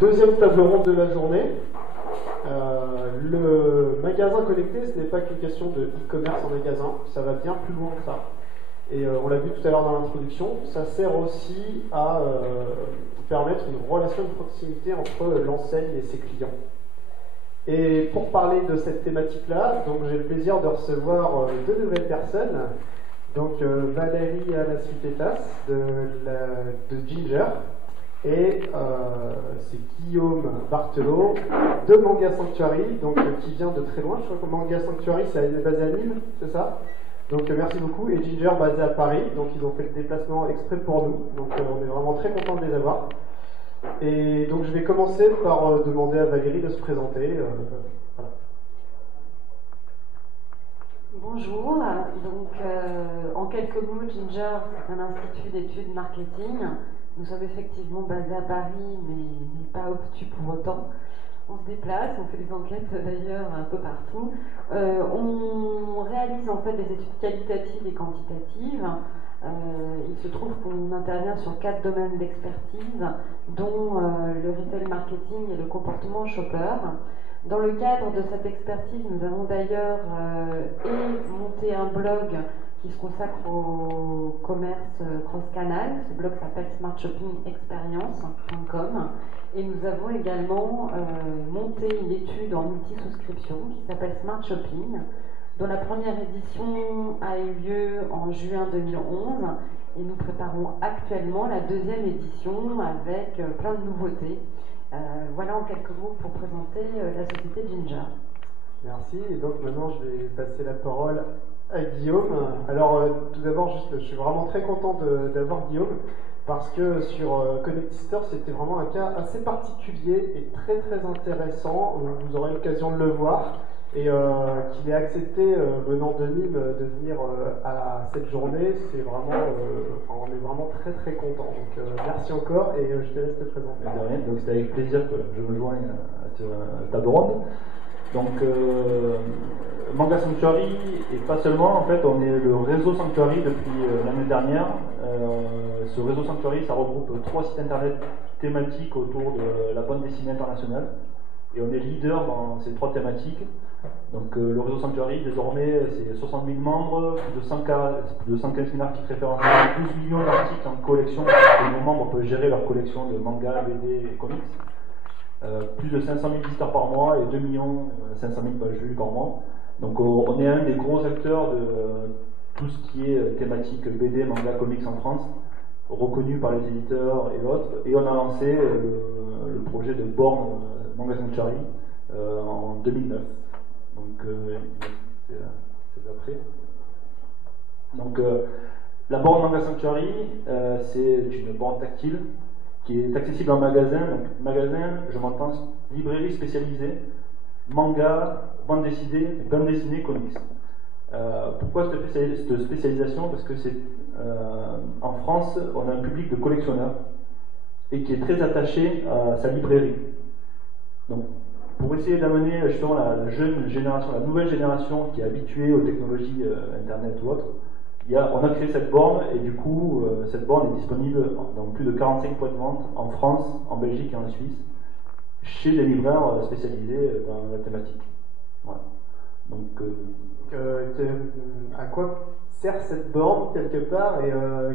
deuxième table ronde de la journée. Le magasin connecté, ce n'est pas qu'une question de e-commerce en magasin, ça va bien plus loin que ça. Et on l'a vu tout à l'heure dans l'introduction, ça sert aussi à permettre une relation de proximité entre l'enseigne et ses clients. Et pour parler de cette thématique-là, donc j'ai le plaisir de recevoir deux nouvelles personnes. Donc Valérie Alassupetas de Ginger et c'est Guillaume Barthelot de Manga Sanctuary, donc qui vient de très loin. Je crois que Manga Sanctuary c'est basé à Nîmes, c'est ça? Donc merci beaucoup. Et Ginger basé à Paris, donc ils ont fait le déplacement exprès pour nous. Donc on est vraiment très content de les avoir. Et donc je vais commencer par demander à Valérie de se présenter. Voilà. Bonjour, donc en quelques mots, Ginger, c'est un institut d'études marketing. Nous sommes effectivement basés à Paris, mais pas obtus pour autant. On se déplace, on fait des enquêtes d'ailleurs un peu partout. On réalise en fait des études qualitatives et quantitatives. Il se trouve qu'on intervient sur 4 domaines d'expertise, dont le retail marketing et le comportement shopper. Dans le cadre de cette expertise, nous avons d'ailleurs monté un blog qui se consacre au commerce cross-canal. Ce blog s'appelle smartshoppingexperience.com et nous avons également monté une étude en multi-souscription qui s'appelle Smart Shopping, dont la première édition a eu lieu en juin 2011 et nous préparons actuellement la deuxième édition avec plein de nouveautés. Voilà en quelques mots pour présenter la société Ginger. Merci, et donc maintenant je vais passer la parole à Guillaume. Alors tout d'abord, je suis vraiment très content d'avoir Guillaume parce que sur Connectister c'était vraiment un cas assez particulier et très très intéressant. Vous aurez l'occasion de le voir. Et qu'il ait accepté venant de Nîmes de venir à cette journée, c'est vraiment, on est vraiment très très content. Donc merci encore et je te laisse te présenter. De rien, donc c'est avec plaisir que je me joigne à cette table ronde. Donc Manga Sanctuary, et pas seulement, en fait on est le réseau Sanctuary depuis l'année dernière. Ce réseau Sanctuary, ça regroupe 3 sites internet thématiques autour de la bande dessinée internationale. Et on est leader dans ces 3 thématiques. Donc le réseau Sanctuary, désormais, c'est 60 000 membres, plus de 115 000 articles référencés, 12 millions d'articles en collection. Et nos membres peuvent gérer leur collection de mangas, BD et comics. Plus de 500 000 visiteurs par mois et 2 500 000 pages vues par mois. Donc on est un des gros acteurs de tout ce qui est thématique BD, manga, comics en France, reconnu par les éditeurs et autres. Et on a lancé le projet de borne Manga Sanctuary en 2009. Donc c'est d'après. Donc la borne Manga Sanctuary, c'est une borne tactile qui est accessible en magasin. Donc magasin, je m'entends librairie spécialisée, manga, bande dessinée, comics. Pourquoi cette spécialisation? Parce que c'est en France, on a un public de collectionneurs et qui est très attaché à sa librairie. Donc, pour essayer d'amener justement la jeune génération, la nouvelle génération qui est habituée aux technologies internet ou autres, on a créé cette borne et du coup cette borne est disponible dans plus de 45 points de vente en France, en Belgique et en Suisse, chez des libraires spécialisés dans la thématique. Voilà. Donc, à quoi sert cette borne quelque part et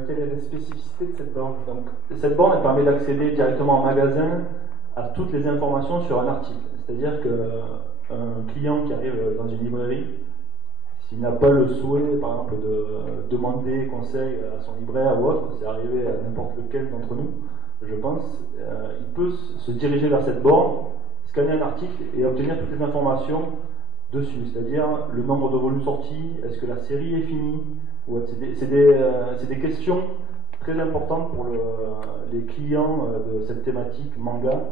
quelle est la spécificité de cette borne? Donc, cette borne elle permet d'accéder directement en magasin à toutes les informations sur un article. C'est-à-dire qu'un client qui arrive dans une librairie, s'il n'a pas le souhait, par exemple, de demander conseil à son libraire ou autre, c'est arrivé à n'importe lequel d'entre nous, je pense, il peut se diriger vers cette borne, scanner un article et obtenir toutes les informations dessus, c'est-à-dire le nombre de volumes sortis, est-ce que la série est finie, c'est des questions très importantes pour les clients de cette thématique manga.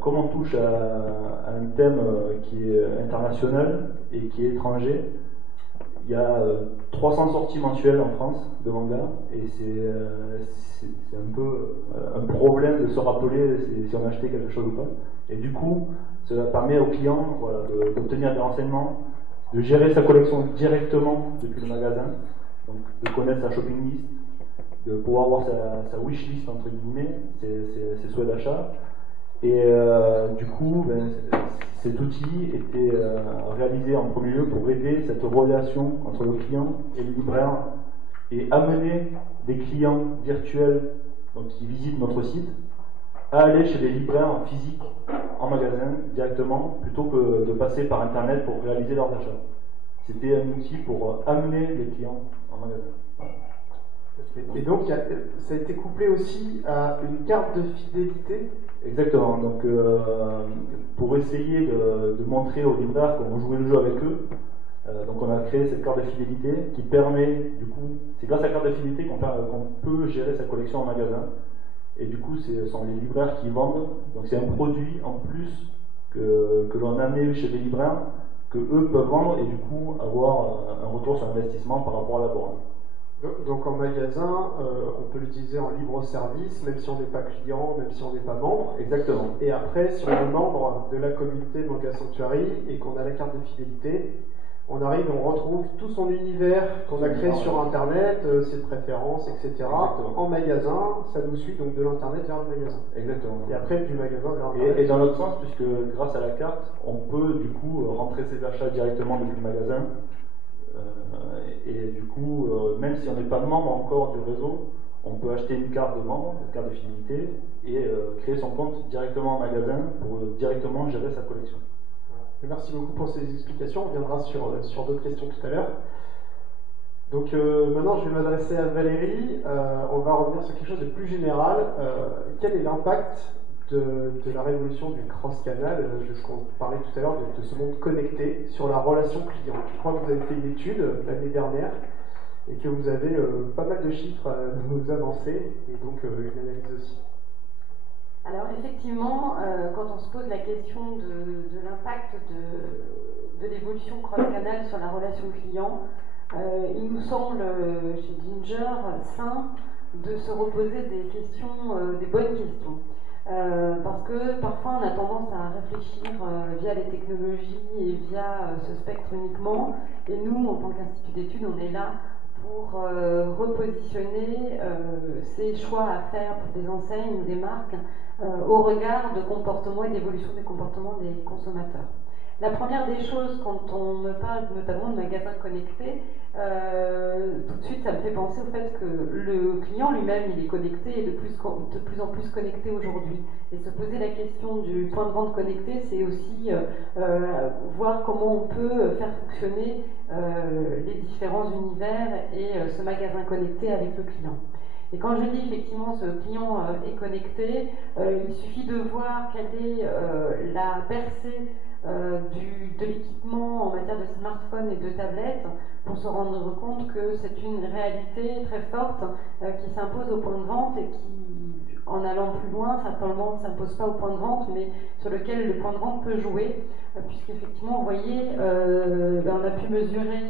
Comme on touche à un thème qui est international et qui est étranger, il y a 300 sorties mensuelles en France de manga et c'est un peu un problème de se rappeler si on a acheté quelque chose ou pas. Et du coup, cela permet aux clients d'obtenir des renseignements, de gérer sa collection directement depuis le magasin, donc de connaître sa shopping list, de pouvoir voir sa wish list entre guillemets, ses souhaits d'achat. Et du coup, cet outil était réalisé en premier lieu pour aider cette relation entre le client et le libraire et amener des clients virtuels donc, qui visitent notre site à aller chez les libraires physiques en magasin directement plutôt que de passer par Internet pour réaliser leurs achats. C'était un outil pour amener les clients en magasin. Voilà. Et donc, ça a été couplé aussi à une carte de fidélité. Exactement. Donc, pour essayer de montrer aux libraires qu'on jouait le jeu avec eux, donc on a créé cette carte de fidélité qui permet, du coup, c'est grâce à la carte de fidélité qu'on peut gérer sa collection en magasin. Et du coup, ce sont les libraires qui vendent. Donc, c'est un produit en plus que l'on a amené chez les libraires, que eux peuvent vendre et du coup avoir un retour sur investissement par rapport à la borne. Donc en magasin, on peut l'utiliser en libre service, même si on n'est pas client, même si on n'est pas membre. Exactement. Et après, si on est membre de la communauté Manga Sanctuary et qu'on a la carte de fidélité, on arrive, on retrouve tout son univers qu'on a créé sur Internet, ses préférences, etc. Exactement. En magasin, ça nous suit donc de l'Internet vers le magasin. Exactement. Et après du magasin vers l'Internet. Et dans l'autre sens, puisque grâce à la carte, on peut du coup rentrer ses achats directement depuis le magasin. Et du coup, même si on n'est pas membre encore du réseau, on peut acheter une carte de membre, une carte de fidélité, et créer son compte directement en magasin pour directement gérer sa collection. Merci beaucoup pour ces explications. On viendra sur d'autres questions tout à l'heure. Donc maintenant, je vais m'adresser à Valérie. On va revenir sur quelque chose de plus général. Quel est l'impact de la révolution du cross-canal, de ce qu'on parlait tout à l'heure, de ce monde connecté sur la relation client? Je crois que vous avez fait une étude l'année dernière et que vous avez pas mal de chiffres à nous avancer et donc une analyse aussi. Alors effectivement, quand on se pose la question de l'impact de l'évolution cross-canal sur la relation client, il nous semble chez Ginger sain de se reposer des bonnes questions. Parce que parfois on a tendance à réfléchir via les technologies et via ce spectre uniquement, et nous, en tant qu'institut d'études, on est là pour repositionner ces choix à faire pour des enseignes ou des marques au regard de comportements et d'évolution des comportements des consommateurs. La première des choses, quand on me parle notamment de magasins connectés, tout de suite ça me fait penser au fait que le client lui-même il est connecté et de plus en plus connecté aujourd'hui. Et se poser la question du point de vente connecté, c'est aussi voir comment on peut faire fonctionner les différents univers et ce magasin connecté avec le client. Et quand je dis effectivement ce client est connecté, il suffit de voir quelle est la percée de l'équipement en matière de smartphones et de tablettes pour se rendre compte que c'est une réalité très forte qui s'impose au point de vente et qui, en allant plus loin, simplement ne s'impose pas au point de vente, mais sur lequel le point de vente peut jouer, puisqu'effectivement, vous voyez, on a pu mesurer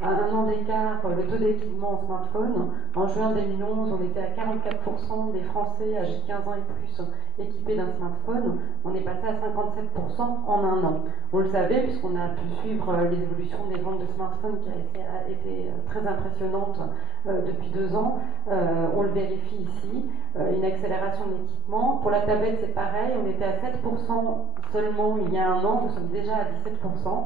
à un an d'écart le taux d'équipement en smartphone. En juin 2011, on était à 44% des Français âgés de 15 ans et plus équipés d'un smartphone. On est passé à 57% en un an. On le savait puisqu'on a pu suivre l'évolution des ventes de smartphones qui a été très impressionnante depuis 2 ans. On le vérifie ici. Une accélération de l'équipement. Pour la tablette, c'est pareil. On était à 7% seulement il y a un an. Nous sommes déjà à 17%.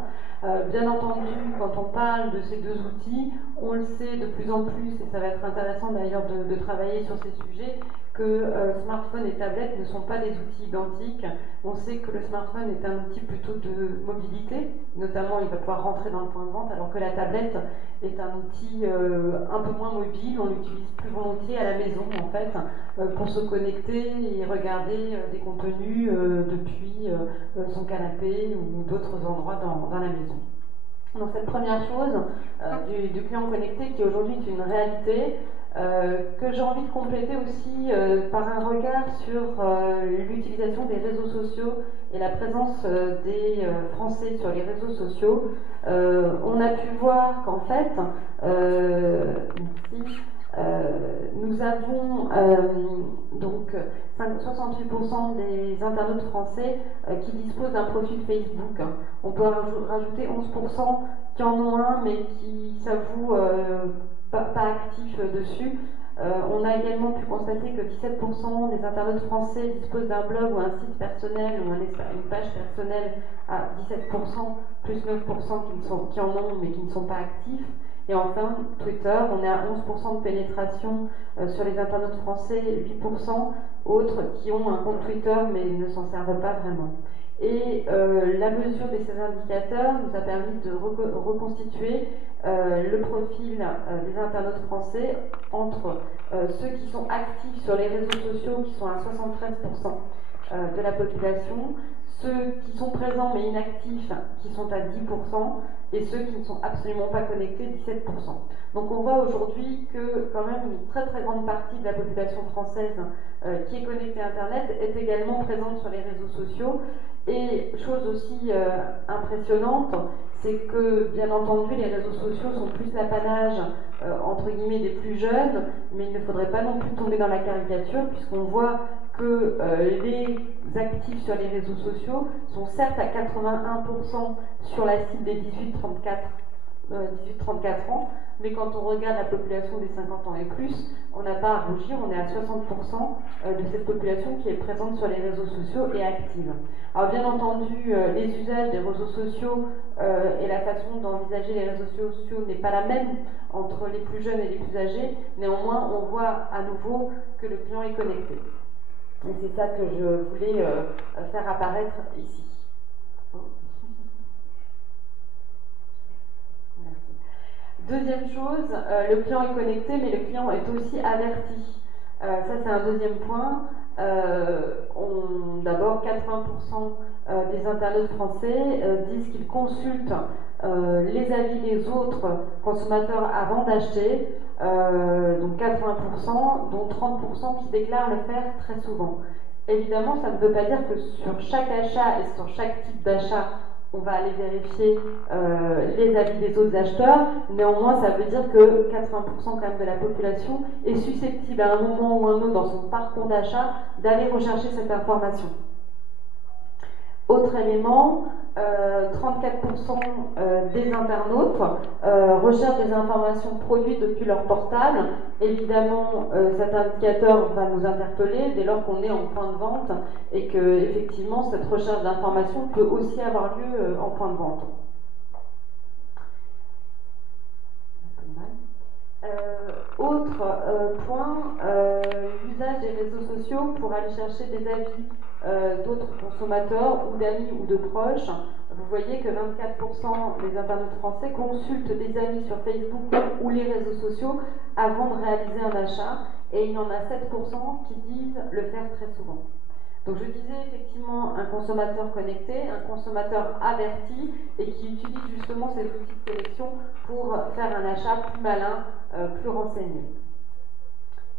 Bien entendu, quand on parle de ces deux outils, on le sait de plus en plus, et ça va être intéressant d'ailleurs de travailler sur ces sujets, que smartphone et tablette ne sont pas des outils identiques. On sait que le smartphone est un outil plutôt de mobilité, notamment il va pouvoir rentrer dans le point de vente, alors que la tablette est un outil un peu moins mobile, on l'utilise plus volontiers à la maison en fait, pour se connecter et regarder des contenus depuis son canapé ou d'autres endroits dans la maison. Donc cette première chose du client connecté qui aujourd'hui est une réalité, que j'ai envie de compléter aussi par un regard sur l'utilisation des réseaux sociaux et la présence des Français sur les réseaux sociaux. On a pu voir qu'en fait, nous avons donc 68% des internautes français qui disposent d'un profil Facebook. On peut rajouter 11% qui en ont un mais qui s'avouent pas actifs dessus. On a également pu constater que 17% des internautes français disposent d'un blog ou un site personnel ou une page personnelle, à 17%, plus 9% qui en ont mais qui ne sont pas actifs. Et enfin, Twitter, on est à 11% de pénétration sur les internautes français, 8% autres qui ont un compte Twitter mais ne s'en servent pas vraiment. Et la mesure de ces indicateurs nous a permis de reconstituer le profil des internautes français entre ceux qui sont actifs sur les réseaux sociaux, qui sont à 73% de la population, ceux qui sont présents mais inactifs, qui sont à 10%, et ceux qui ne sont absolument pas connectés, 17%. Donc on voit aujourd'hui que quand même une très très grande partie de la population française qui est connectée à Internet est également présente sur les réseaux sociaux. Et chose aussi impressionnante, c'est que bien entendu les réseaux sociaux sont plus l'apanage entre guillemets des plus jeunes, mais il ne faudrait pas non plus tomber dans la caricature, puisqu'on voit que les actifs sur les réseaux sociaux sont certes à 81% sur la cible des 18-34 ans, mais quand on regarde la population des 50 ans et plus, on n'a pas à rougir, on est à 60% de cette population qui est présente sur les réseaux sociaux et active. Alors bien entendu, les usages des réseaux sociaux et la façon d'envisager les réseaux sociaux n'est pas la même entre les plus jeunes et les plus âgés, néanmoins on voit à nouveau que le client est connecté. Et c'est ça que je voulais faire apparaître ici. Deuxième chose, le client est connecté, mais le client est aussi averti. Ça, c'est un deuxième point. D'abord, 80% des internautes français disent qu'ils consultent les avis des autres consommateurs avant d'acheter, donc 80%, dont 30% qui déclarent le faire très souvent. Évidemment, ça ne veut pas dire que sur chaque achat et sur chaque type d'achat, on va aller vérifier les avis des autres acheteurs. Néanmoins, ça veut dire que 80% quand même de la population est susceptible à un moment ou un autre dans son parcours d'achat d'aller rechercher cette information. Autre élément, 34% des internautes recherchent des informations produites depuis leur portable. Évidemment, cet indicateur va nous interpeller dès lors qu'on est en point de vente et que, effectivement, cette recherche d'informations peut aussi avoir lieu en point de vente. Autre point, l'usage des réseaux sociaux pour aller chercher des avis d'autres consommateurs ou d'amis ou de proches. Vous voyez que 24% des internautes français consultent des amis sur Facebook ou les réseaux sociaux avant de réaliser un achat, et il y en a 7% qui disent le faire très souvent. Donc je disais effectivement un consommateur connecté, un consommateur averti et qui utilise justement ces outils de sélection pour faire un achat plus malin, plus renseigné.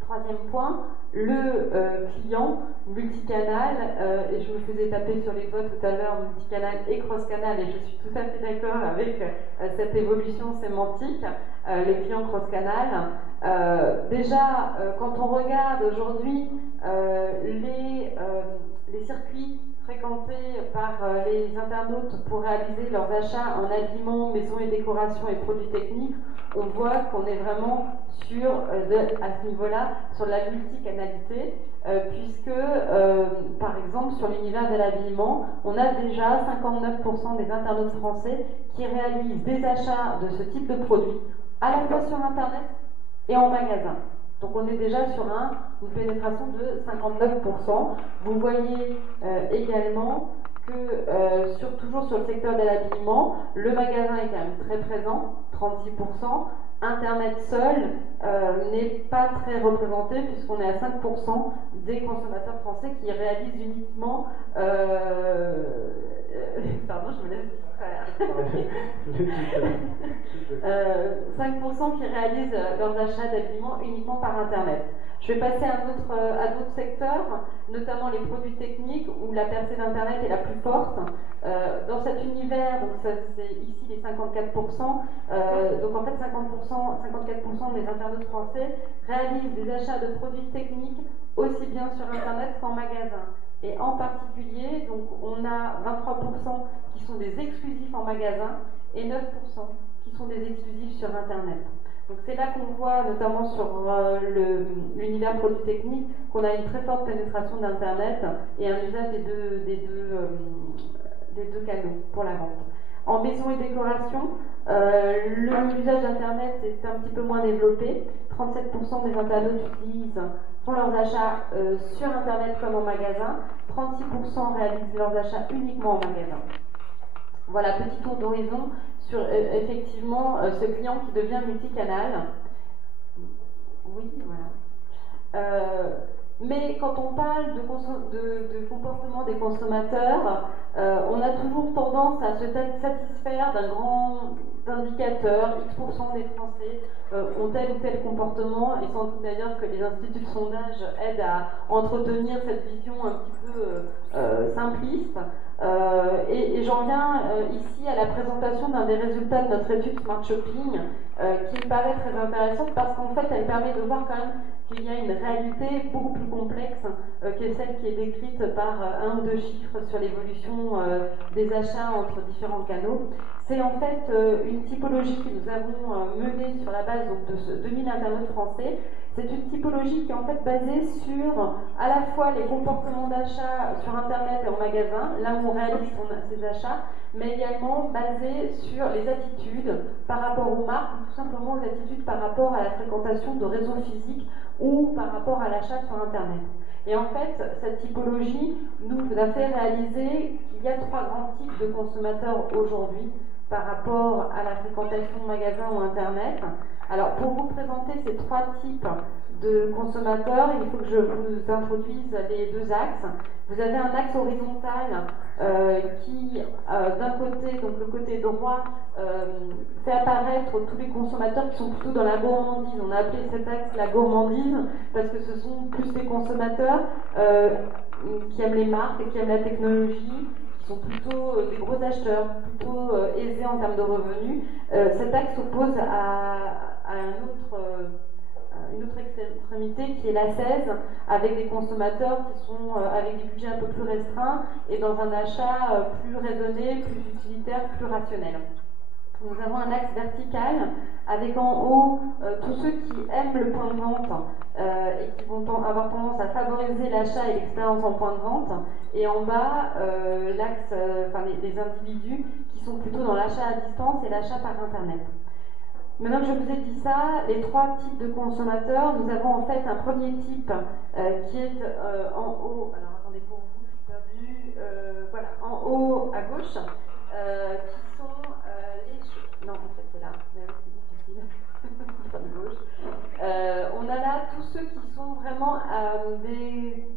Troisième point, le client multicanal, et je me faisais taper sur les doigts tout à l'heure, multicanal et cross-canal, et je suis tout à fait d'accord avec cette évolution sémantique, le client cross-canal. Déjà, quand on regarde aujourd'hui les circuits fréquentés par les internautes pour réaliser leurs achats en habillement, maison et décoration et produits techniques, on voit qu'on est vraiment sur, à ce niveau-là, sur la multicanalité, puisque, par exemple, sur l'univers de l'habillement, on a déjà 59% des internautes français qui réalisent des achats de ce type de produits, à la fois sur Internet et en magasin. Donc on est déjà sur une pénétration de 59%. Vous voyez également que toujours sur le secteur de l'habillement, le magasin est quand même très présent, 36%. Internet seul n'est pas très représenté puisqu'on est à 5% des consommateurs français qui réalisent uniquement... pardon, je me laisse distraire. 5% qui réalisent leurs achats d'habillement uniquement par Internet. Je vais passer à d'autres secteurs, notamment les produits techniques où la percée d'Internet est la plus forte. Dans cet univers, donc c'est ici les 54%, donc en fait 54% des internautes français réalisent des achats de produits techniques aussi bien sur Internet qu'en magasin. Et en particulier, donc on a 23% qui sont des exclusifs en magasin et 9% qui sont des exclusifs sur Internet. Donc c'est là qu'on voit, notamment sur l'univers produit technique, qu'on a une très forte pénétration d'Internet et un usage des deux canaux pour la vente. En maison et décoration, l'usage d'Internet est un petit peu moins développé. 37% des internautes font leurs achats sur Internet comme en magasin. 36% réalisent leurs achats uniquement en magasin. Voilà, petit tour d'horizon sur effectivement ce client qui devient multicanal. Oui, voilà. Mais quand on parle de comportement des consommateurs, on a toujours tendance à se satisfaire d'un grand indicateur. X% des Français ont tel ou tel comportement, et sans doute d'ailleurs que les instituts de sondage aident à entretenir cette vision un petit peu simpliste. Et j'en viens ici à la présentation d'un des résultats de notre étude Smart Shopping, qui me paraît très intéressante parce qu'en fait elle permet de voir quand même qu'il y a une réalité beaucoup plus complexe que celle qui est décrite par un ou deux chiffres sur l'évolution des achats entre différents canaux. C'est en fait une typologie que nous avons menée sur la base donc, de 2000 internautes français. C'est une typologie qui est en fait basée sur à la fois les comportements d'achat sur Internet et en magasin, là où on réalise ses achats, mais également basée sur les attitudes par rapport aux marques, ou tout simplement aux attitudes par rapport à la fréquentation de réseaux physiques ou par rapport à l'achat sur Internet. Et en fait, cette typologie nous a fait réaliser qu'il y a trois grands types de consommateurs aujourd'hui par rapport à la fréquentation de magasins ou Internet. Alors, pour vous présenter ces trois types de consommateurs, il faut que je vous introduise les deux axes. Vous avez un axe horizontal qui, d'un côté, donc le côté droit, fait apparaître tous les consommateurs qui sont plutôt dans la gourmandise. On a appelé cet axe la gourmandise parce que ce sont plus des consommateurs qui aiment les marques et qui aiment la technologie, qui sont plutôt des gros acheteurs, plutôt aisés en termes de revenus. Cet axe s'oppose à une autre extrémité qui est la 16, avec des consommateurs qui sont avec des budgets un peu plus restreints et dans un achat plus raisonné, plus utilitaire, plus rationnel. Nous avons un axe vertical avec en haut tous ceux qui aiment le point de vente et qui vont avoir tendance à favoriser l'achat et l'expérience en point de vente, et en bas l'axe, les individus qui sont plutôt dans l'achat à distance et l'achat par Internet. Maintenant que je vous ai dit ça, les trois types de consommateurs, nous avons en fait un premier type qui est en haut, alors attendez pour vous, je suis perdue, voilà, en haut à gauche, qui sont les... Non, en fait c'est là, mais c'est difficile, pas de gauche. On a là tous ceux qui sont vraiment des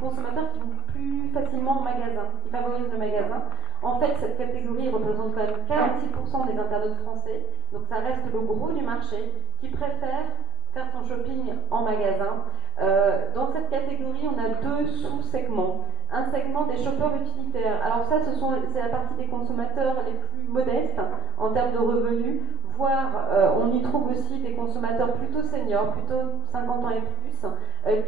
consommateurs qui vont plus facilement en magasin, qui favorisent le magasin. En fait, cette catégorie représente quand même 46% des internautes français, donc ça reste le gros du marché, qui préfèrent faire son shopping en magasin. Dans cette catégorie, on a deux sous-segments. Un segment des shoppers utilitaires. Alors ça, c'est la partie des consommateurs les plus modestes en termes de revenus, voire on y trouve aussi des consommateurs plutôt seniors, plutôt 50 ans et plus,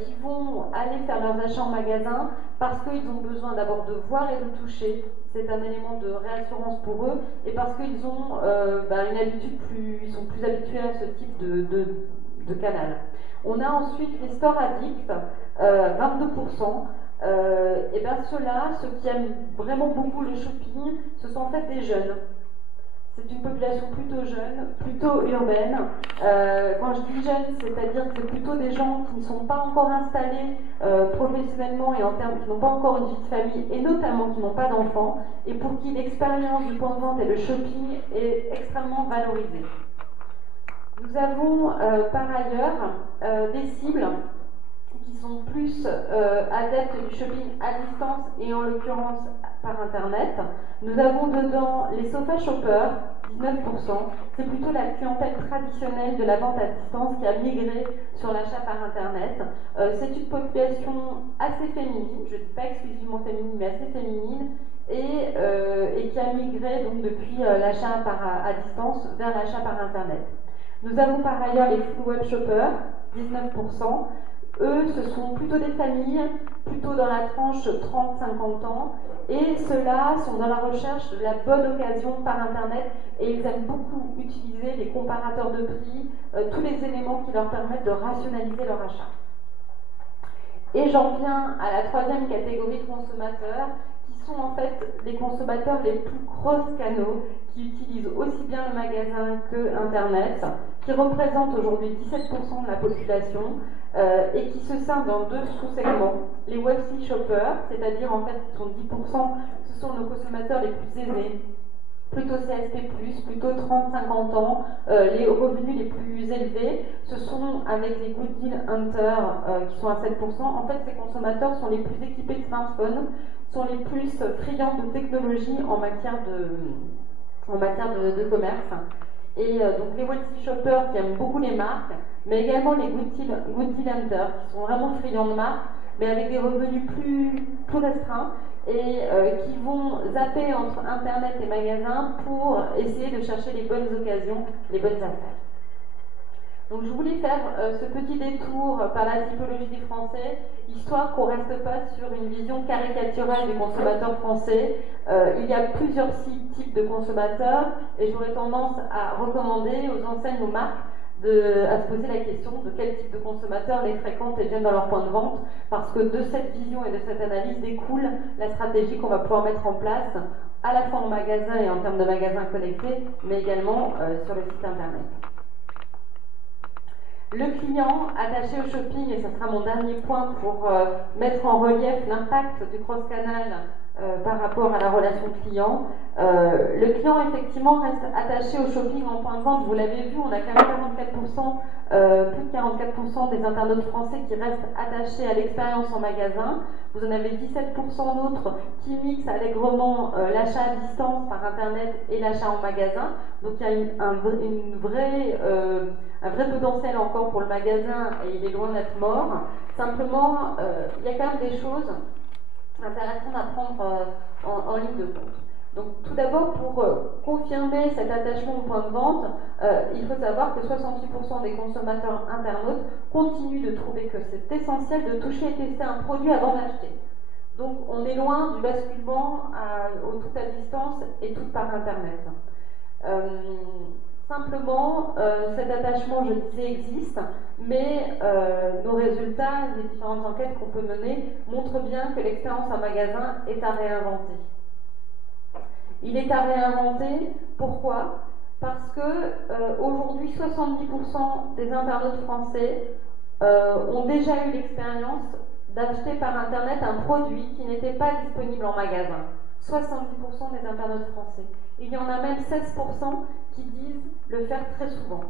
qui vont aller faire leurs achats en magasin parce qu'ils ont besoin d'abord de voir et de toucher. C'est un élément de réassurance pour eux, et parce qu'ils ont une habitude ils sont plus habitués à ce type de canal. On a ensuite les stores addicts, 22%. Et bien ceux-là, ceux qui aiment vraiment beaucoup le shopping, ce sont en fait des jeunes. C'est une population plutôt jeune, plutôt urbaine. Quand je dis jeune, c'est-à-dire que c'est plutôt des gens qui ne sont pas encore installés professionnellement et en termes qui n'ont pas encore une vie de famille, et notamment qui n'ont pas d'enfants, et pour qui l'expérience du point de vente et le shopping est extrêmement valorisée. Nous avons par ailleurs des cibles qui sont plus adeptes du shopping à distance et en l'occurrence par Internet. Nous avons dedans les sofa shoppers, 19%. C'est plutôt la clientèle traditionnelle de la vente à distance qui a migré sur l'achat par Internet. C'est une population assez féminine, je ne dis pas exclusivement féminine, mais assez féminine, et qui a migré donc depuis l'achat à distance vers l'achat par Internet. Nous avons par ailleurs les full web shoppers, 19%. Eux, ce sont plutôt des familles, plutôt dans la tranche 30-50 ans, Et ceux-là sont dans la recherche de la bonne occasion par Internet et ils aiment beaucoup utiliser les comparateurs de prix, tous les éléments qui leur permettent de rationaliser leur achat. Et j'en viens à la troisième catégorie de consommateurs, qui sont en fait les consommateurs les plus cross-canaux, qui utilisent aussi bien le magasin que Internet, qui représentent aujourd'hui 17% de la population et qui se scindent dans deux sous-segments. Les wealthy shoppers, c'est-à-dire en fait qui sont 10%, ce sont nos consommateurs les plus aisés, plutôt CSP+, plutôt 30-50 ans, les revenus les plus élevés, ce sont avec les Good Deal Hunter qui sont à 7%. En fait, ces consommateurs sont les plus équipés de smartphones, sont les plus friands de technologie en matière de commerce. Et donc les wealthy shoppers qui aiment beaucoup les marques, mais également les Good Deal Hunter qui sont vraiment friands de marques, mais avec des revenus plus restreints et qui vont zapper entre Internet et magasins pour essayer de chercher les bonnes occasions, les bonnes affaires. Donc je voulais faire ce petit détour par la typologie des Français, histoire qu'on ne reste pas sur une vision caricaturale du consommateur français. Il y a plusieurs types de consommateurs et j'aurais tendance à recommander aux enseignes, aux marques, à se poser la question de quel type de consommateurs les fréquentent et viennent dans leur point de vente, parce que de cette vision et de cette analyse découle la stratégie qu'on va pouvoir mettre en place, à la fois en magasin et en termes de magasins connectés, mais également sur le site internet. Le client attaché au shopping, et ce sera mon dernier point pour mettre en relief l'impact du cross-canal par rapport à la relation client. Le client, effectivement, reste attaché au shopping en point de vente. Vous l'avez vu, on a quand même 44%, plus de 44% des internautes français qui restent attachés à l'expérience en magasin. Vous en avez 17% d'autres qui mixent allègrement l'achat à distance par Internet et l'achat en magasin. Donc il y a un vrai potentiel encore pour le magasin et il est loin d'être mort. Simplement, il y a quand même des choses intéressantes à prendre en ligne de compte. Donc tout d'abord, pour confirmer cet attachement au point de vente, il faut savoir que 68% des consommateurs internautes continuent de trouver que c'est essentiel de toucher et tester un produit avant d'acheter. Donc on est loin du basculement au tout à distance et tout par Internet. Simplement, cet attachement, je disais, existe, mais nos résultats, les différentes enquêtes qu'on peut mener, montrent bien que l'expérience en magasin est à réinventer. Il est à réinventer, pourquoi? Parce que aujourd'hui, 70% des internautes français ont déjà eu l'expérience d'acheter par Internet un produit qui n'était pas disponible en magasin. 70% des internautes français. Il y en a même 16% qui disent le faire très souvent.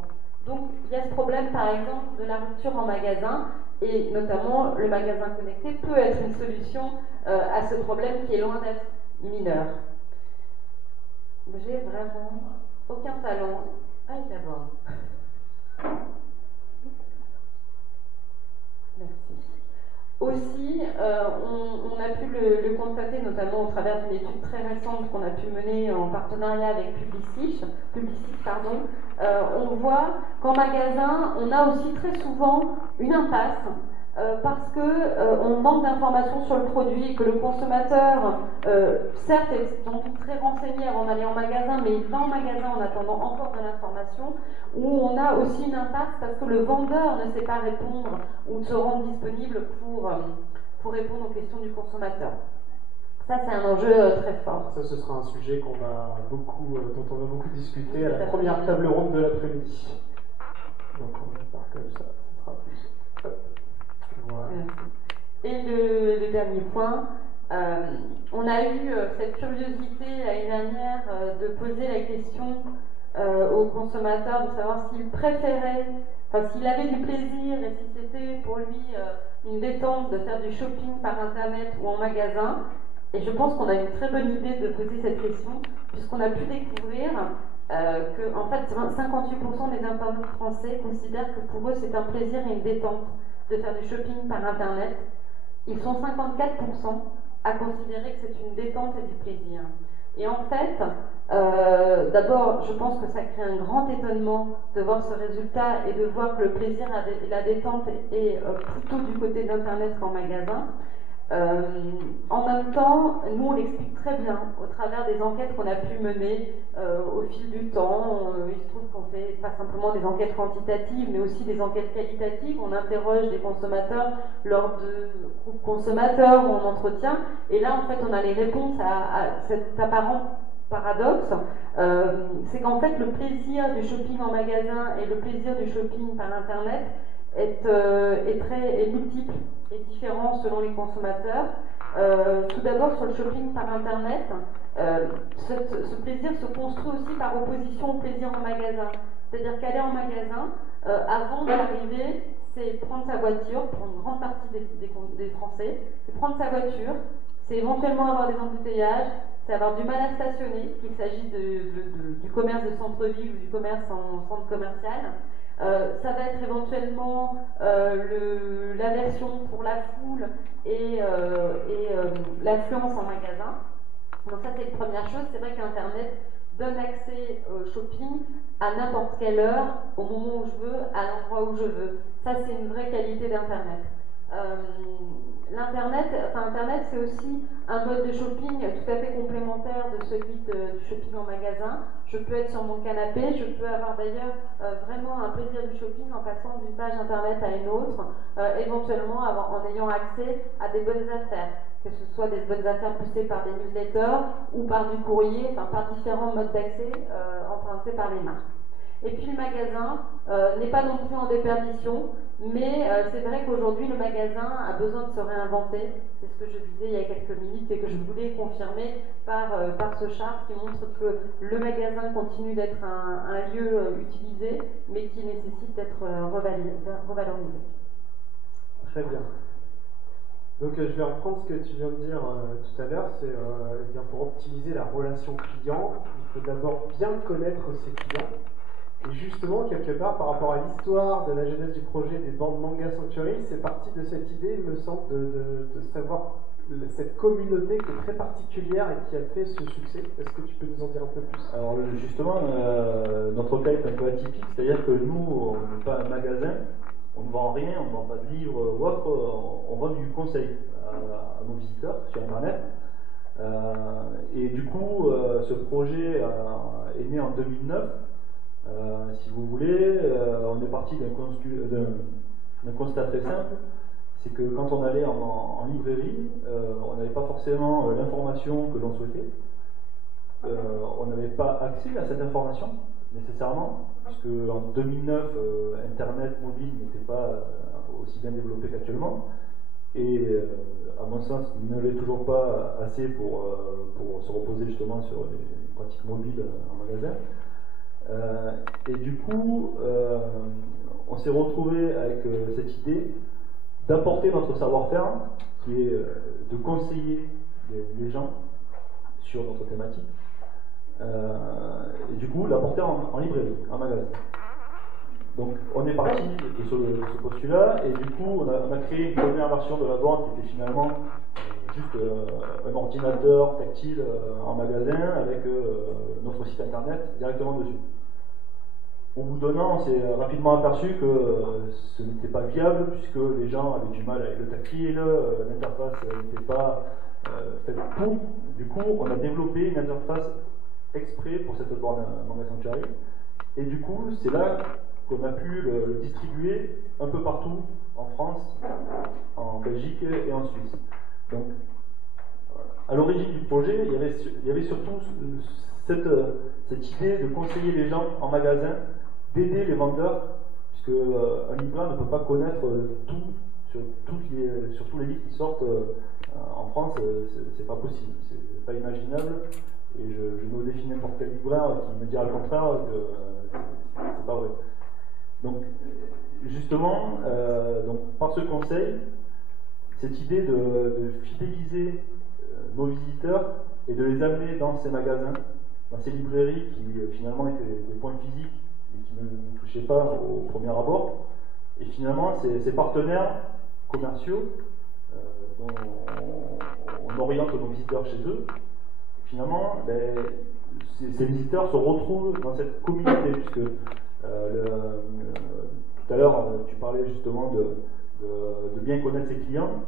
Donc il y a ce problème par exemple de la rupture en magasin et notamment le magasin connecté peut être une solution à ce problème qui est loin d'être mineur. J'ai vraiment aucun talent. Ah, d'abord. Merci. Aussi, on a pu le constater notamment au travers d'une étude très récente qu'on a pu mener en partenariat avec Publicis, on voit qu'en magasin, on a aussi très souvent une impasse parce qu'on manque d'informations sur le produit et que le consommateur, certes, est sans doute très renseigné avant d'aller en magasin, mais il va en magasin en attendant encore de l'information, où on a aussi une impasse parce que le vendeur ne sait pas répondre ou se rendre disponible pour répondre aux questions du consommateur. Ça, c'est un enjeu très fort. Ça, ce sera un sujet dont on va beaucoup discuter à la première table ronde de l'après-midi. Donc, on va voir comme ça sera plus. Voilà. Et le dernier point, on a eu cette curiosité l'année dernière de poser la question aux consommateurs de savoir s'il préférait, s'il avait du plaisir et si c'était pour lui une détente de faire du shopping par Internet ou en magasin. Et je pense qu'on a une très bonne idée de poser cette question, puisqu'on a pu découvrir que en fait 58% des internautes français considèrent que pour eux c'est un plaisir et une détente de faire du shopping par Internet. Ils sont 54% à considérer que c'est une détente et du plaisir. Et en fait, d'abord, je pense que ça crée un grand étonnement de voir ce résultat et de voir que le plaisir et la détente est plutôt du côté d'Internet qu'en magasin. En même temps, nous on l'explique très bien au travers des enquêtes qu'on a pu mener au fil du temps. Il se trouve qu'on fait pas simplement des enquêtes quantitatives, mais aussi des enquêtes qualitatives. On interroge des consommateurs lors de groupes consommateurs ou en entretien. Et là, en fait, on a les réponses à cet apparent paradoxe. C'est qu'en fait, le plaisir du shopping en magasin et le plaisir du shopping par Internet est multiple et différent selon les consommateurs. Tout d'abord, sur le shopping par Internet, ce plaisir se construit aussi par opposition au plaisir en magasin. C'est-à-dire qu'aller en magasin, avant d'arriver, c'est prendre sa voiture, pour une grande partie des Français, c'est prendre sa voiture, c'est éventuellement avoir des embouteillages, c'est avoir du mal à stationner, qu'il s'agisse du commerce de centre-ville ou du commerce en centre commercial. Ça va être éventuellement l'aversion pour la foule et l'affluence en magasin. Donc ça, c'est une première chose. C'est vrai qu'Internet donne accès au shopping à n'importe quelle heure, au moment où je veux, à l'endroit où je veux. Ça, c'est une vraie qualité d'Internet. Internet, c'est aussi un mode de shopping tout à fait complémentaire de celui du shopping en magasin. Je peux être sur mon canapé, je peux avoir d'ailleurs vraiment un plaisir du shopping en passant d'une page Internet à une autre, éventuellement en ayant accès à des bonnes affaires, que ce soit des bonnes affaires poussées par des newsletters ou par du courrier, enfin par différents modes d'accès empruntés par les marques. Et puis le magasin n'est pas non plus en déperdition, mais c'est vrai qu'aujourd'hui le magasin a besoin de se réinventer. C'est ce que je disais il y a quelques minutes et que je voulais confirmer par ce chart qui montre que le magasin continue d'être un lieu utilisé, mais qui nécessite d'être revalorisé. Très bien. Donc je vais reprendre ce que tu viens de dire tout à l'heure, c'est bien pour optimiser la relation client, il faut d'abord bien connaître ses clients. Et justement, quelque part, par rapport à l'histoire de la genèse du projet des bandes Manga Sanctuary, c'est parti de cette idée, il me semble, de savoir cette communauté qui est très particulière et qui a fait ce succès. Est-ce que tu peux nous en dire un peu plus? Alors justement, notre cas est un peu atypique, c'est-à-dire que nous, on n'est pas un magasin, on ne vend rien, on ne vend pas de livres ou autre, on vend du conseil à nos visiteurs sur Internet. Et du coup, ce projet est né en 2009. Si vous voulez, on est parti d'un constat très simple, c'est que quand on allait en librairie, on n'avait pas forcément l'information que l'on souhaitait, on n'avait pas accès à cette information nécessairement, puisque en 2009, Internet mobile n'était pas aussi bien développé qu'actuellement, et à mon sens, il ne l'est toujours pas assez pour se reposer justement sur les pratiques mobiles en magasin. Et du coup, on s'est retrouvé avec cette idée d'apporter notre savoir-faire, qui est de conseiller les gens sur notre thématique, et du coup l'apporter en librairie, en magasin. Donc on est parti de ce postulat, et du coup on a créé une première version de la borne qui était finalement juste un ordinateur tactile en magasin avec notre site internet directement dessus. Au bout d'un an, on s'est rapidement aperçu que ce n'était pas viable puisque les gens avaient du mal avec le tactile, l'interface n'était pas faite pour. Du coup, on a développé une interface exprès pour cette borne Manga Sanctuary. Et du coup, c'est là qu'on a pu le distribuer un peu partout en France, en Belgique et en Suisse. Donc, à l'origine du projet, il y avait surtout cette idée de conseiller les gens en magasin, d'aider les vendeurs, puisque un libraire ne peut pas connaître tout sur tous les livres qui sortent en France, c'est pas possible, c'est pas imaginable, et je mets au défi n'importe quel libraire qui me dira le contraire que c'est pas vrai. Donc justement, par ce conseil, cette idée de fidéliser nos visiteurs et de les amener dans ces magasins, dans ces librairies qui finalement étaient des points physiques et qui ne nous touchaient pas au premier abord. Et finalement, ces partenaires commerciaux dont on oriente nos visiteurs chez eux, finalement, ces visiteurs se retrouvent dans cette communauté, puisque tout à l'heure, tu parlais justement de bien connaître ses clients.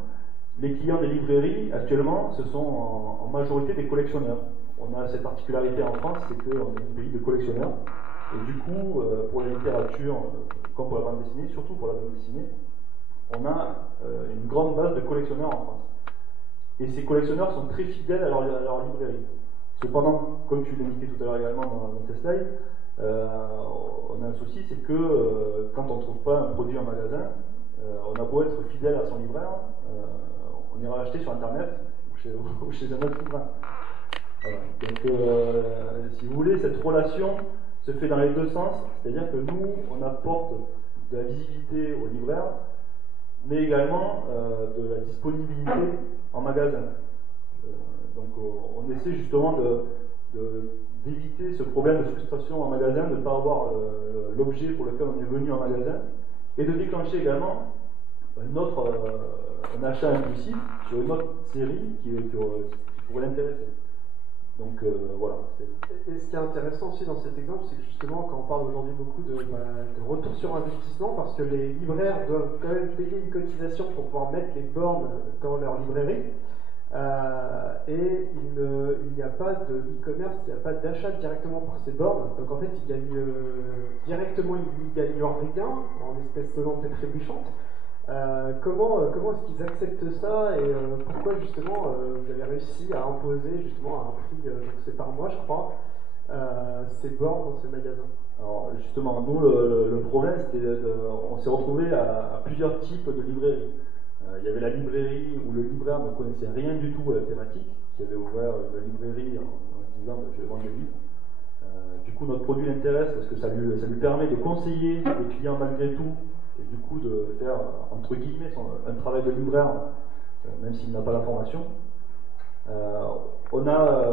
Les clients des librairies, actuellement, ce sont en majorité des collectionneurs. On a cette particularité en France, c'est qu'on est un pays de collectionneurs. Et du coup, pour la littérature, comme pour la bande dessinée, surtout pour la bande dessinée, on a une grande base de collectionneurs en France. Et ces collectionneurs sont très fidèles à leur librairie. Cependant, comme tu l'indiquais tout à l'heure également dans tes slides, on a un souci, c'est que quand on ne trouve pas un produit en magasin, on a beau être fidèle à son libraire, on ira l'acheter sur Internet ou chez un autre libraire. Voilà. Donc, si vous voulez, cette relation se fait dans les deux sens, c'est-à-dire que nous, on apporte de la visibilité aux libraires, mais également de la disponibilité en magasin. Donc, on essaie justement d'éviter ce problème de frustration en magasin, de ne pas avoir l'objet pour lequel on est venu en magasin, et de déclencher également un achat impulsif sur une autre série qui pourrait l'intéresser. Donc voilà. Et ce qui est intéressant aussi dans cet exemple, c'est que justement, quand on parle aujourd'hui beaucoup de retour sur investissement, parce que les libraires doivent quand même payer une cotisation pour pouvoir mettre les bornes dans leur librairie, et il n'y a pas de e-commerce, il n'y a pas d'achat directement pour ces bornes. Donc en fait, ils gagnent directement, ils gagnent leur rien en espèces sonnantes et trébuchantes. Comment est-ce qu'ils acceptent ça et pourquoi justement vous avez réussi à imposer justement à un prix, donc c'est par mois je crois, ces bornes dans ces magasins? Alors justement, nous le problème c'était on s'est retrouvé à plusieurs types de librairies. Il y avait la librairie où le libraire ne connaissait rien du tout à la thématique, qui avait ouvert une librairie en disant je vais vendre des livres. Du coup notre produit l'intéresse parce que ça lui permet de conseiller les clients malgré tout, et du coup de faire, entre guillemets, un travail de libraire, même s'il n'a pas la formation. On a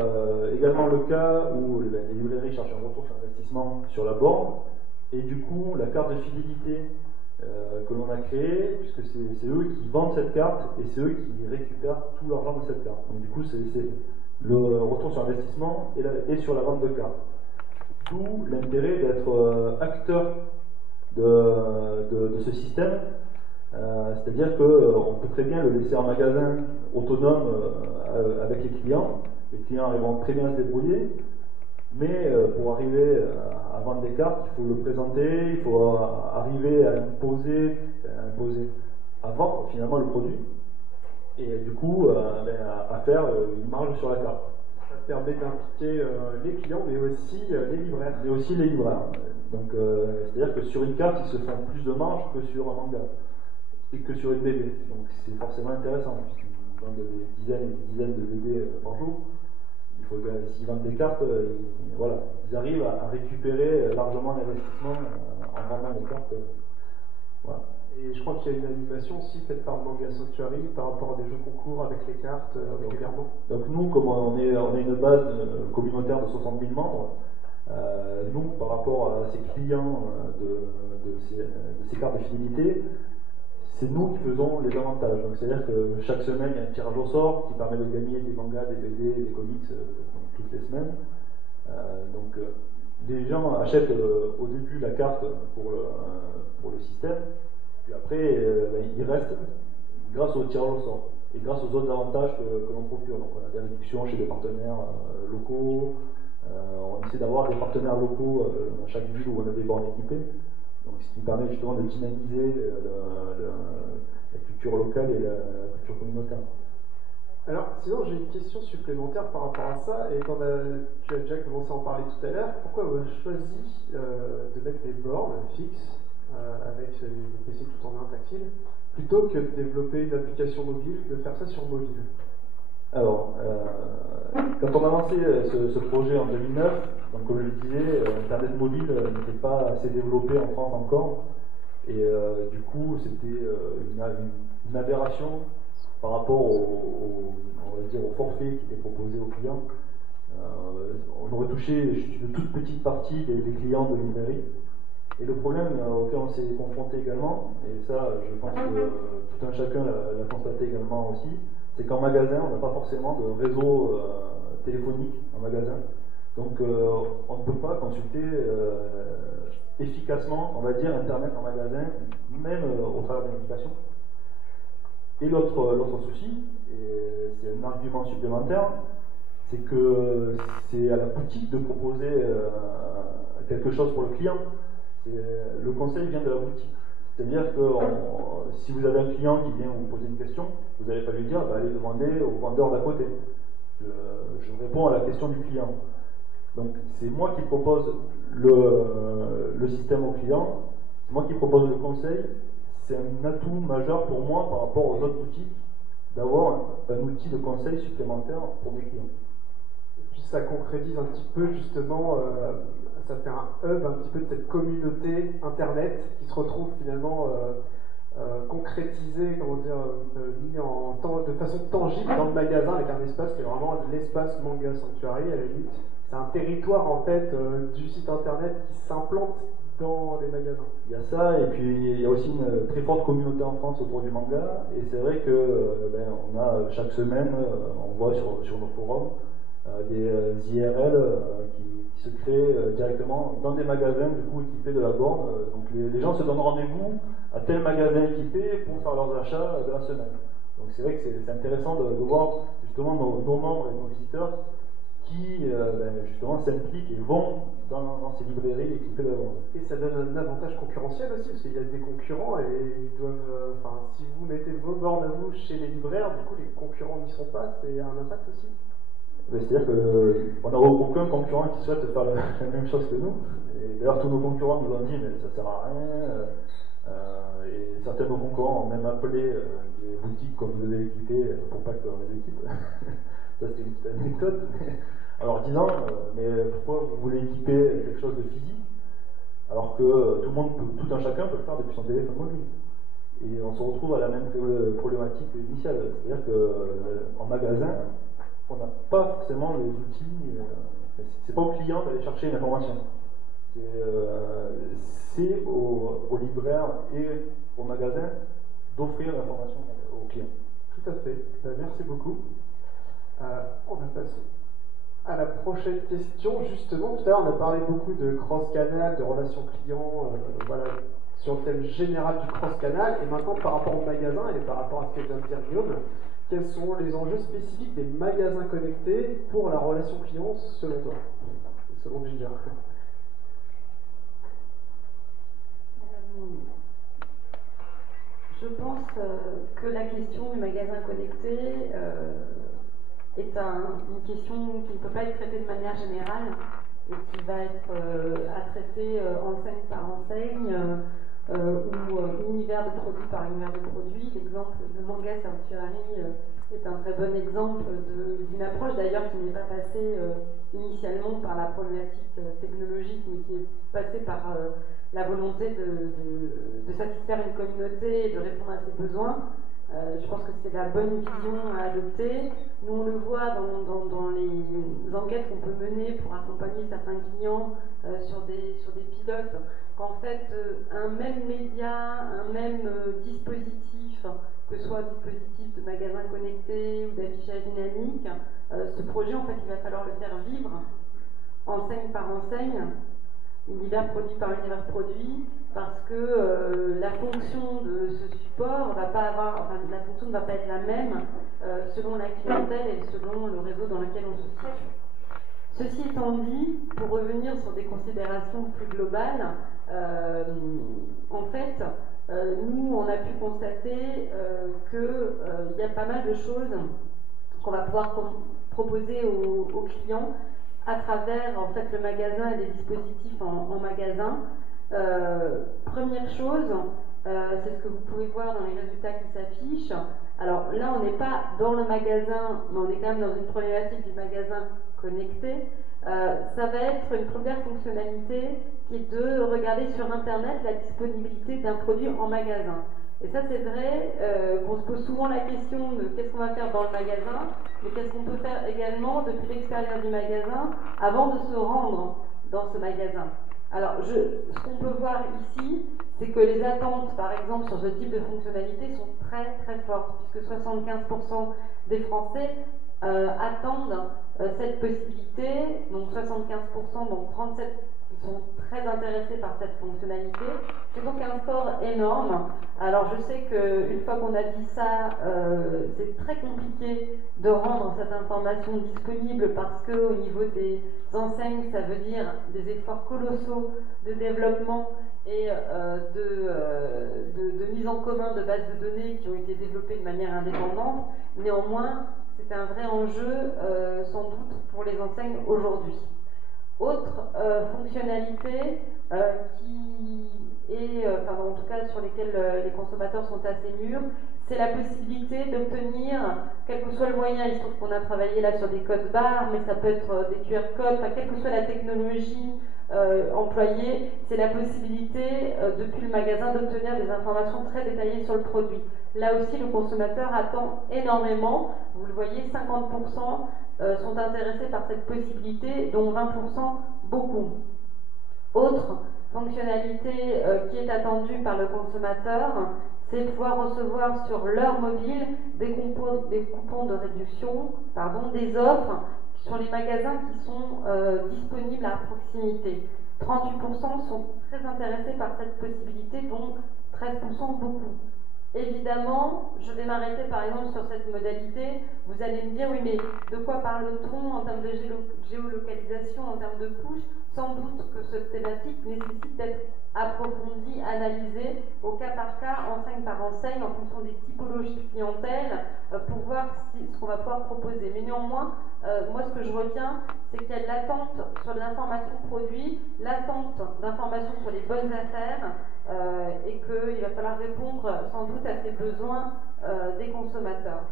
également le cas où les librairies cherchent un retour sur investissement sur la borne, et du coup la carte de fidélité que l'on a créée, puisque c'est eux qui vendent cette carte, et c'est eux qui récupèrent tout l'argent de cette carte. Donc du coup c'est le retour sur investissement et sur la vente de cartes. D'où l'intérêt d'être acteur de ce système, c'est-à-dire qu'on peut très bien le laisser en magasin autonome avec les clients arriveront très bien à se débrouiller, mais pour arriver à vendre des cartes, il faut le présenter, il faut arriver à imposer, à vendre finalement le produit, et du coup à faire une marge sur la carte. Ça permet d'impliquer les clients, mais aussi les libraires. Donc, c'est-à-dire que sur une carte, ils se font plus de marge que sur un manga et que sur une BD. Donc, c'est forcément intéressant. Ils vendent des dizaines et des dizaines de BD par jour. Il faut que s'ils vendent des cartes, ils arrivent à récupérer largement l'investissement en vendant des cartes. Voilà. Et je crois qu'il y a une animation aussi faite par Manga Sanctuary par rapport à des jeux concours avec les cartes régulièrement. Donc nous, comme on est une base communautaire de 60 000 membres, nous, par rapport à ces clients de ces cartes de fidélité, c'est nous qui faisons les avantages. Donc c'est-à-dire que chaque semaine, il y a un tirage au sort qui permet de gagner des mangas, des BD, des comics toutes les semaines. Les gens achètent au début la carte pour le système. Puis après, il reste grâce au tirage au sort et grâce aux autres avantages que l'on procure. Donc on a des réductions chez des partenaires locaux, on essaie d'avoir des partenaires locaux dans chaque ville où on a des bornes équipées, donc ce qui permet justement de dynamiser la culture locale et la culture communautaire. Alors, sinon j'ai une question supplémentaire par rapport à ça, et tu as déjà commencé à en parler tout à l'heure. Pourquoi vous avez choisi de mettre des bornes fixes avec des PC tout en main tactile, plutôt que de développer une application mobile, de faire ça sur mobile? Alors, quand on a lancé ce projet en 2009, donc comme je le disais, Internet mobile n'était pas assez développé en France encore, et du coup c'était une aberration par rapport on va dire, au forfait qui était proposé aux clients. On aurait touché une toute petite partie des clients de librairie. Et le problème auquel on s'est confronté également, et ça je pense que tout un chacun l'a constaté également aussi, c'est qu'en magasin, on n'a pas forcément de réseau téléphonique en magasin. Donc on ne peut pas consulter efficacement, on va dire, Internet en magasin, même au travers d'une application. Et l'autre souci, et c'est un argument supplémentaire, c'est que c'est à la boutique de proposer quelque chose pour le client. Le conseil vient de la boutique. C'est-à-dire que si vous avez un client qui vient vous poser une question, vous n'allez pas lui dire allez demander au vendeur d'à côté. Je réponds à la question du client. Donc c'est moi qui propose le système au client, c'est moi qui propose le conseil. C'est un atout majeur pour moi par rapport aux autres boutiques d'avoir un outil de conseil supplémentaire pour mes clients. Et puis ça concrétise un petit peu justement, ça fait un hub un petit peu de cette communauté internet qui se retrouve finalement concrétisée, comment dire, mis de façon tangible dans le magasin avec un espace qui est vraiment l'espace Manga Sanctuary à la limite. C'est un territoire en fait du site internet qui s'implante dans les magasins. Il y a ça, et puis il y a aussi une très forte communauté en France autour du manga, et c'est vrai que on a chaque semaine, on voit sur nos forums des IRL qui se créent directement dans des magasins du coup équipés de la borne. Donc les gens se donnent rendez-vous à tel magasin équipé pour faire leurs achats de la semaine. Donc c'est vrai que c'est intéressant de voir justement nos membres et nos visiteurs qui justement s'impliquent et vont dans ces librairies équipées de la borne. Et ça donne un avantage concurrentiel aussi, parce qu'il y a des concurrents et ils doivent, si vous mettez vos bornes à vous chez les libraires, du coup les concurrents n'y sont pas, c'est un impact aussi. C'est-à-dire qu'on n'a aucun concurrent qui souhaite faire la même chose que nous. Et d'ailleurs, tous nos concurrents nous ont dit, mais ça ne sert à rien. Et certains de nos concurrents ont même appelé des boutiques qu'on nous avait équipées pour pas qu'on les équipe. Ça, c'était une petite anecdote. Alors, disant, mais pourquoi vous voulez équiper quelque chose de physique alors que tout un chacun peut le faire depuis son téléphone mobile? Et on se retrouve à la même problématique initiale. C'est-à-dire qu'en magasin, on n'a pas forcément les outils, c'est pas au client d'aller chercher une information. C'est au libraire et au magasin d'offrir l'information au client. Tout à fait. Merci beaucoup. On va passer à la prochaine question. Justement, tout à l'heure, on a parlé beaucoup de cross-canal, de relations clients, voilà, sur le thème général du cross-canal. Et maintenant, par rapport au magasin et par rapport à ce que vient de dire Guillaume, quels sont les enjeux spécifiques des magasins connectés pour la relation client selon toi, selon Ginger? Je pense que la question du magasin connecté est une question qui ne peut pas être traitée de manière générale et qui va être à traiter enseigne par enseigne ou univers de produit par univers de produit. L'exemple de Manga Sanctuary est un très bon exemple d'une approche d'ailleurs qui n'est pas passée initialement par la problématique technologique mais qui est passée par la volonté de satisfaire une communauté et de répondre à ses besoins. Je pense que c'est la bonne vision à adopter. Nous, on le voit dans les enquêtes qu'on peut mener pour accompagner certains clients sur des pilotes, qu'en fait, un même média, un même dispositif, que ce soit un dispositif de magasin connecté ou d'affichage dynamique, ce projet, en fait, il va falloir le faire vivre, enseigne par enseigne, univers produit par univers produit, parce que la fonction de ce support la fonction ne va pas être la même selon la clientèle et selon le réseau dans lequel on se situe. Ceci étant dit, pour revenir sur des considérations plus globales, en fait, nous, on a pu constater qu'il y a pas mal de choses qu'on va pouvoir proposer aux clients à travers en fait, le magasin et les dispositifs en magasin. Première chose, c'est ce que vous pouvez voir dans les résultats qui s'affichent. Alors là, on n'est pas dans le magasin, mais on est quand même dans une problématique du magasin connecté. Ça va être une première fonctionnalité qui est de regarder sur Internet la disponibilité d'un produit en magasin. Et ça, c'est vrai qu'on se pose souvent la question de qu'est-ce qu'on va faire dans le magasin, mais qu'est-ce qu'on peut faire également depuis l'extérieur du magasin avant de se rendre dans ce magasin. Alors, ce qu'on peut voir ici, c'est que les attentes, par exemple, sur ce type de fonctionnalité sont très très fortes, puisque 75% des Français attendent cette possibilité, donc 75%, donc 37% sont très intéressés par cette fonctionnalité. C'est donc un score énorme. Alors je sais qu'une fois qu'on a dit ça, c'est très compliqué de rendre cette information disponible parce qu'au niveau des enseignes, ça veut dire des efforts colossaux de développement et de mise en commun de bases de données qui ont été développées de manière indépendante. Néanmoins, c'est un vrai enjeu sans doute pour les enseignes aujourd'hui. Autre fonctionnalité qui est, en tout cas sur lesquelles les consommateurs sont assez mûrs, c'est la possibilité d'obtenir, quel que soit le moyen, il se trouve qu'on a travaillé là sur des codes barres, mais ça peut être des QR codes, quelle que soit la technologie employée, c'est la possibilité depuis le magasin d'obtenir des informations très détaillées sur le produit. Là aussi, le consommateur attend énormément, vous le voyez, 50% sont intéressés par cette possibilité, dont 20% beaucoup. Autre fonctionnalité qui est attendue par le consommateur, c'est pouvoir recevoir sur leur mobile des coupons de réduction, des offres sur les magasins qui sont disponibles à proximité. 38% sont très intéressés par cette possibilité, dont 13% beaucoup. Évidemment, je vais m'arrêter par exemple sur cette modalité. Vous allez me dire, oui, mais de quoi parle-t-on en termes de géolocalisation, en termes de push? Sans doute que cette thématique nécessite d'être approfondie, analysée au cas par cas, enseigne par enseigne, en fonction des typologies de clientèle, pour voir ce qu'on va pouvoir proposer. Mais néanmoins, moi ce que je retiens, c'est qu'il y a de l'attente sur l'information produit, l'attente d'informations sur les bonnes affaires, et qu'il va falloir répondre sans doute à ces besoins des consommateurs.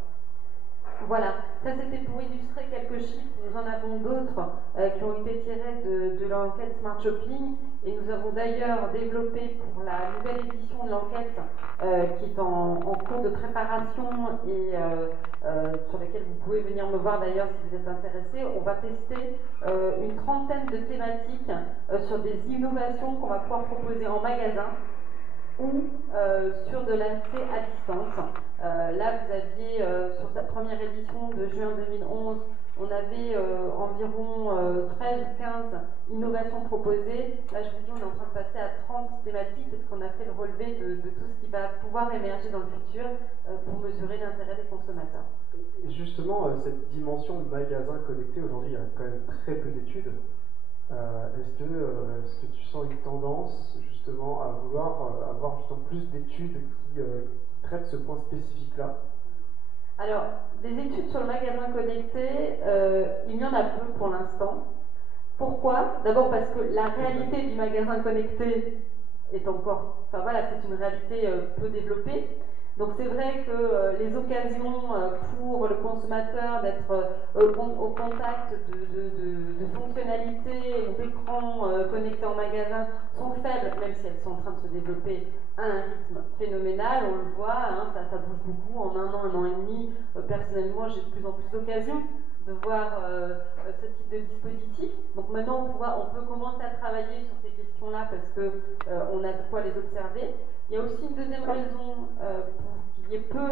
Voilà, ça c'était pour illustrer quelques chiffres. Nous en avons d'autres qui ont été tirés de l'enquête Smart Shopping, et nous avons d'ailleurs développé pour la nouvelle édition de l'enquête qui est en cours de préparation et sur laquelle vous pouvez venir me voir d'ailleurs si vous êtes intéressé. On va tester une trentaine de thématiques sur des innovations qu'on va pouvoir proposer en magasin ou sur de l'accès à distance. Là, vous aviez, sur cette première édition de juin 2011, on avait environ 13 ou 15 innovations proposées. Là, je vous dis, on est en train de passer à 30 thématiques parce qu'on a fait le relevé de tout ce qui va pouvoir émerger dans le futur pour mesurer l'intérêt des consommateurs. Et justement, cette dimension de magasin connecté, aujourd'hui, il y a quand même très peu d'études. Est-ce que tu sens une tendance justement à vouloir avoir justement plus d'études qui traitent ce point spécifique-là? Alors, des études sur le magasin connecté, il y en a peu pour l'instant. Pourquoi? D'abord parce que la réalité du magasin connecté est encore, c'est une réalité peu développée. Donc c'est vrai que les occasions pour le consommateur d'être au contact de fonctionnalités ou d'écrans connectés en magasin sont faibles, même si elles sont en train de se développer à un rythme phénoménal. On le voit, ça bouge beaucoup en un an et demi. Personnellement, j'ai de plus en plus d'occasions de voir ce type de dispositif. Donc maintenant, on peut commencer à travailler sur ces questions-là parce qu'on a de quoi les observer. Il y a aussi une deuxième raison pour qu'il y ait peu,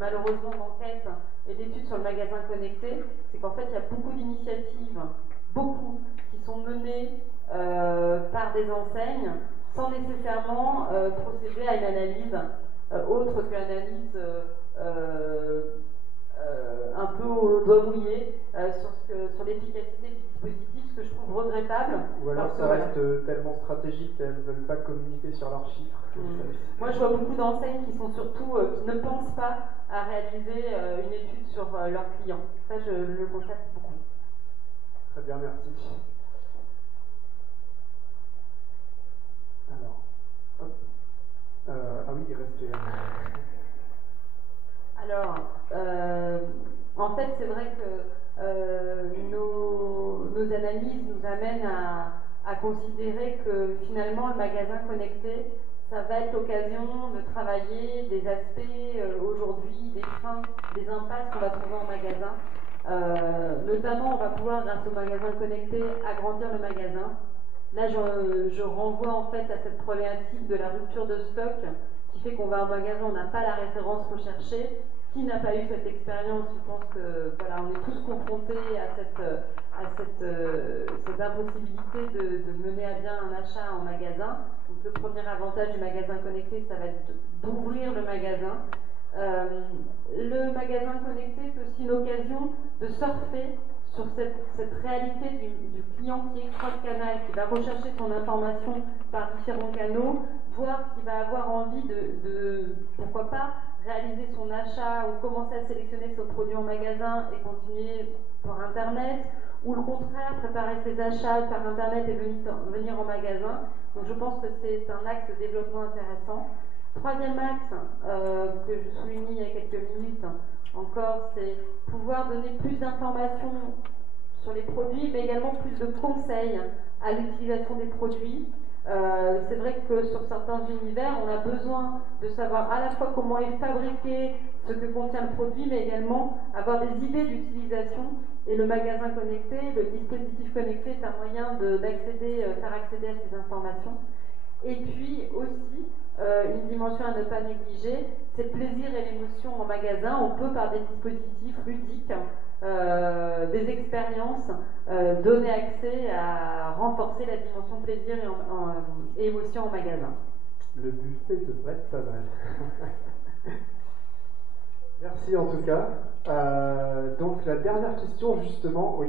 malheureusement, d'enquêtes et d'études sur le magasin connecté, c'est qu'en fait, il y a beaucoup d'initiatives, qui sont menées par des enseignes sans nécessairement procéder à une analyse autre que l'analyse un peu au doigt mouillé sur l'efficacité du dispositif, ce que je trouve regrettable. Ou alors ça reste tellement stratégique qu'elles ne veulent pas communiquer sur leurs chiffres. Moi je vois beaucoup d'enseignes qui sont surtout qui ne pensent pas à réaliser une étude sur leurs clients. Ça je le constate beaucoup. Très bien, merci. Alors, hop. Ah oui, il restait. Alors, en fait, c'est vrai que nos analyses nous amènent à considérer que finalement, le magasin connecté, ça va être l'occasion de travailler des aspects aujourd'hui, des freins, des impasses qu'on va trouver en magasin. Notamment, on va pouvoir, grâce au magasin connecté, agrandir le magasin. Là, je renvoie en fait à cette problématique de la rupture de stock qui fait qu'on va à un magasin, on n'a pas la référence recherchée, Qui n'a pas eu cette expérience? Je pense que voilà, on est tous confrontés à cette impossibilité de mener à bien un achat en magasin. Donc, le premier avantage du magasin connecté, ça va être d'ouvrir le magasin. Le magasin connecté, c'est aussi une occasion de surfer sur cette réalité du client qui est cross-canal, qui va rechercher son information par différents canaux, voire qui va avoir envie de pourquoi pas, réaliser son achat ou commencer à sélectionner ses produits en magasin et continuer par Internet, ou le contraire, préparer ses achats par Internet et venir en magasin. Donc je pense que c'est un axe de développement intéressant. Troisième axe que je souligne il y a quelques minutes encore, c'est pouvoir donner plus d'informations sur les produits, mais également plus de conseils à l'utilisation des produits. C'est vrai que sur certains univers, on a besoin de savoir à la fois comment est fabriqué ce que contient le produit, mais également avoir des idées d'utilisation. Et le magasin connecté, le dispositif connecté est un moyen faire accéder à ces informations. Et puis aussi, une dimension à ne pas négliger, c'est le plaisir et l'émotion en magasin. On peut, par des dispositifs ludiques, des expériences, donner accès à renforcer la dimension plaisir et émotion en magasin. Le buffet devrait être pas mal. Merci en tout cas. Donc la dernière question justement, oui.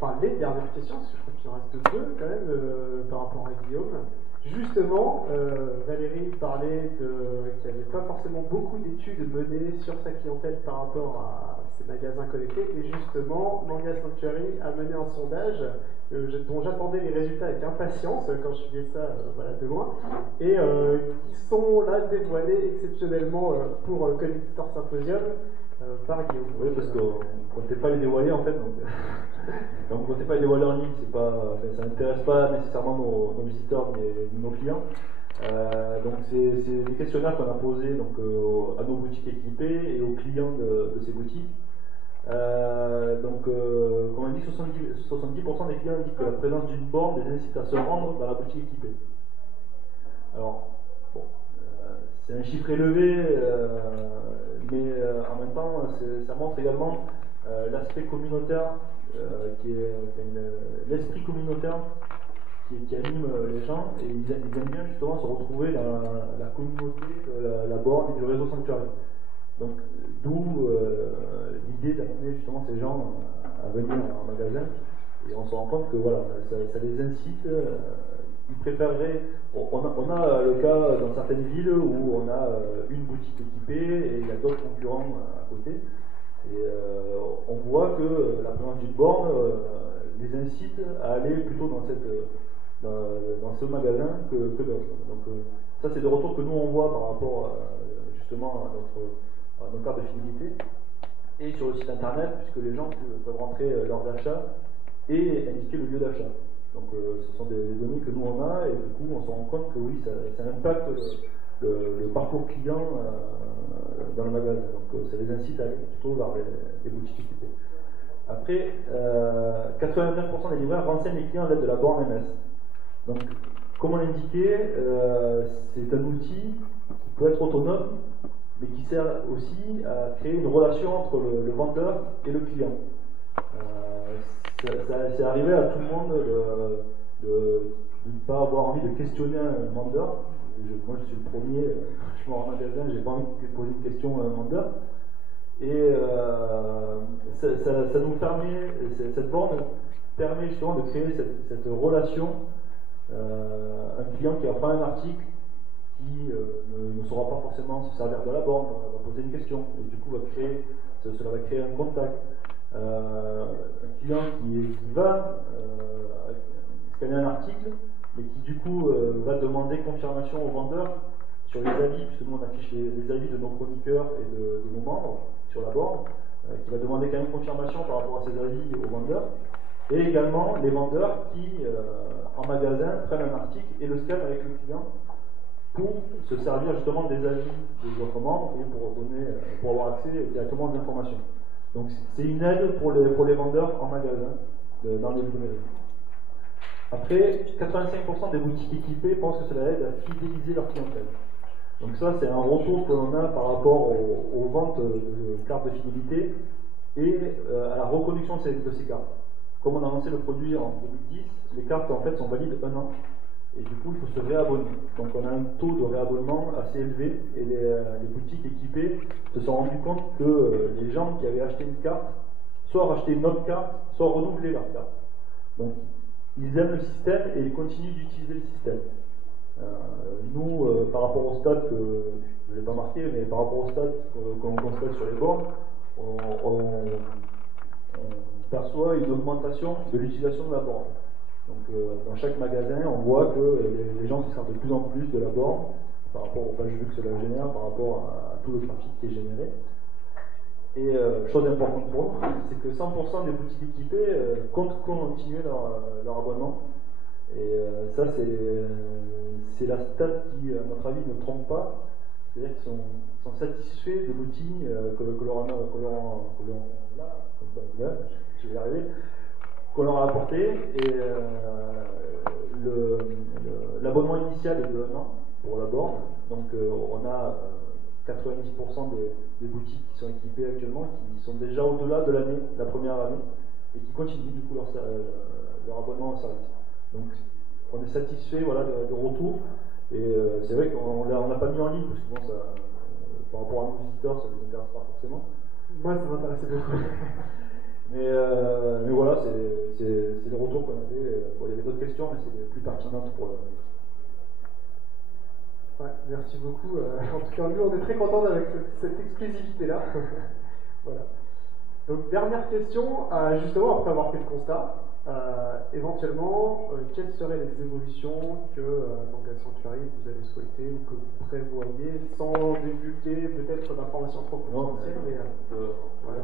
Enfin les dernières questions, parce que je crois qu'il en reste deux quand même par rapport à Guillaume. Justement, Valérie parlait qu'il n'y avait pas forcément beaucoup d'études menées sur sa clientèle par rapport à ces magasins connectés. Et justement, Manga Sanctuary a mené un sondage dont j'attendais les résultats avec impatience quand je suivais ça de loin. Et qui sont là dévoilés exceptionnellement pour Connector Symposium par Guillaume. Oui, parce qu'on ne comptait pas les dévoiler en fait. Donc on ne comptait pas les dévoiler en ligne, ça n'intéresse pas nécessairement nos visiteurs mais nos clients. Donc c'est des questionnaires qu'on a posés donc, à nos boutiques équipées et aux clients de ces boutiques. Comme on dit, 70% des clients disent que la présence d'une borne les incite à se rendre dans la boutique équipée. Alors, bon, c'est un chiffre élevé, mais en même temps, ça montre également l'aspect communautaire, l'esprit communautaire qui anime les gens, et ils aiment bien justement se retrouver dans la communauté de la borne et du réseau Sanctuary. Donc, d'où l'idée d'amener justement ces gens à venir en magasin, et on se rend compte que voilà, ça les incite. Ils préféreraient. On a le cas dans certaines villes où on a une boutique équipée et il y a d'autres concurrents à côté. Et on voit que la présence d'une borne les incite à aller plutôt dans ce magasin que d'autres. Donc ça, c'est des retours que nous on voit par rapport justement à nos cartes de fidélité et sur le site internet, puisque les gens peuvent rentrer leurs achats et indiquer le lieu d'achat. Donc ce sont des données que nous on a, et du coup on se rend compte que oui, ça impacte le parcours client dans le magasin. Donc ça les incite à aller plutôt vers les boutiques équipées. Après, 89% des livreurs renseignent les clients à l'aide de la borne MS. Donc, comme on l'indiquait, c'est un outil qui peut être autonome, mais qui sert aussi à créer une relation entre le vendeur et le client. C'est arrivé à tout le monde de ne pas avoir envie de questionner un vendeur. Moi, je suis le premier, je me rends en magasin, j'ai pas envie de poser une question à un vendeur. Et ça nous permet, cette borne permet justement de créer cette relation. Un client qui apprend un article qui ne saura pas forcément se servir de la borne, va poser une question, et du coup cela va créer un contact. Un client qui va scanner un article, mais qui du coup va demander confirmation au vendeur sur les avis, puisque nous on affiche les avis de nos chroniqueurs et de nos membres sur la borne, qui va demander quand même confirmation par rapport à ces avis au vendeur, et également les vendeurs qui en magasin prennent un article et le scannent avec le client pour se servir justement des avis des autres membres et pour avoir accès directement aux informations. Donc c'est une aide pour les vendeurs en magasin, dans les librairies. Après, 85% des boutiques équipées pensent que cela aide à fidéliser leur clientèle. Donc ça, c'est un retour que l'on a par rapport aux ventes de cartes de fidélité et à la reproduction de ces cartes. Comme on a lancé le produit en 2010, les cartes en fait sont valides 1 an. Et du coup, il faut se réabonner. Donc on a un taux de réabonnement assez élevé et les boutiques équipées se sont rendues compte que les gens qui avaient acheté une carte, soit racheté une autre carte, soit renouvelé leur carte. Donc ils aiment le système et ils continuent d'utiliser le système. Nous, par rapport au stade que je ne l'ai pas marqué, mais par rapport au stade qu'on constate sur les bornes, on perçoit une augmentation de l'utilisation de la borne. Donc dans chaque magasin, on voit que les gens se servent de plus en plus de la borne par rapport aux pages vues que cela génère, par rapport à tout le trafic qui est généré. Et chose importante pour nous, c'est que 100% des boutiques équipées comptent continuer leur abonnement. Et ça, c'est la stat qui, à notre avis, ne trompe pas. C'est-à-dire qu'ils sont satisfaits de l'outil qu'on leur a apporté. Et l'abonnement initial est de 1 an pour la borne. Donc on a 90% des boutiques qui sont équipées actuellement qui sont déjà au-delà de l'année, la première année, et qui continuent du coup leur abonnement en service. Donc on est satisfait voilà, de retour, et c'est vrai qu'on n'a pas mis en ligne, parce que bon, ça, par rapport à nos visiteurs, ça ne nous intéresse pas forcément. Moi, ça m'intéressait beaucoup. mais voilà, c'est les retours qu'on avait. Bon, il y avait d'autres questions, mais c'est les plus pertinentes pour le... Ouais, merci beaucoup. En tout cas, nous, on est très contents avec cette exclusivité-là. Voilà. Donc, dernière question, justement, après avoir fait le constat, éventuellement, quelles seraient les évolutions que Manga Sanctuary vous avez souhaité ou que vous prévoyez, sans divulguer peut-être d'informations trop confidentielles, mais voilà.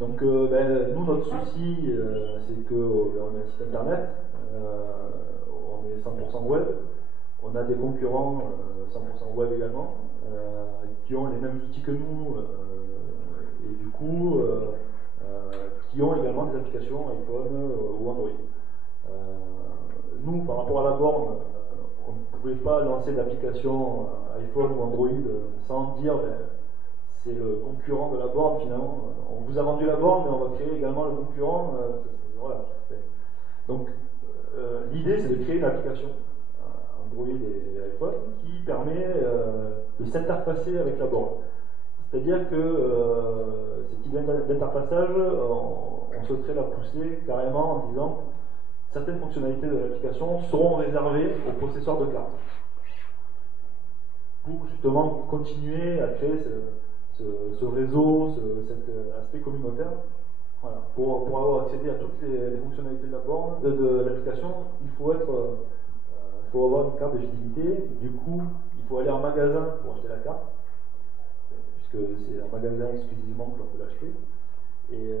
Donc, nous, notre souci, c'est qu'on a un site internet, on est 100% web. On a des concurrents 100% web également, qui ont les mêmes outils que nous, et du coup, qui ont également des applications iPhone ou Android. Nous, par rapport à la borne, on ne pouvait pas lancer d'application iPhone ou Android sans dire c'est le concurrent de la borne finalement. On vous a vendu la borne, mais on va créer également le concurrent. Voilà. Donc, l'idée, c'est de créer une application Android et iPhone qui permet de s'interfacer avec la borne. C'est-à-dire que cette idée d'interfaçage, on souhaiterait la pousser carrément en disant certaines fonctionnalités de l'application seront réservées aux possesseurs de cartes. Pour justement continuer à créer ce réseau, cet aspect communautaire. Voilà. Pour avoir accédé à toutes les fonctionnalités de la borne, de l'application, il faut avoir une carte de fidélité. Du coup, il faut aller en magasin pour acheter la carte, puisque c'est un magasin exclusivement que l'on peut l'acheter. Et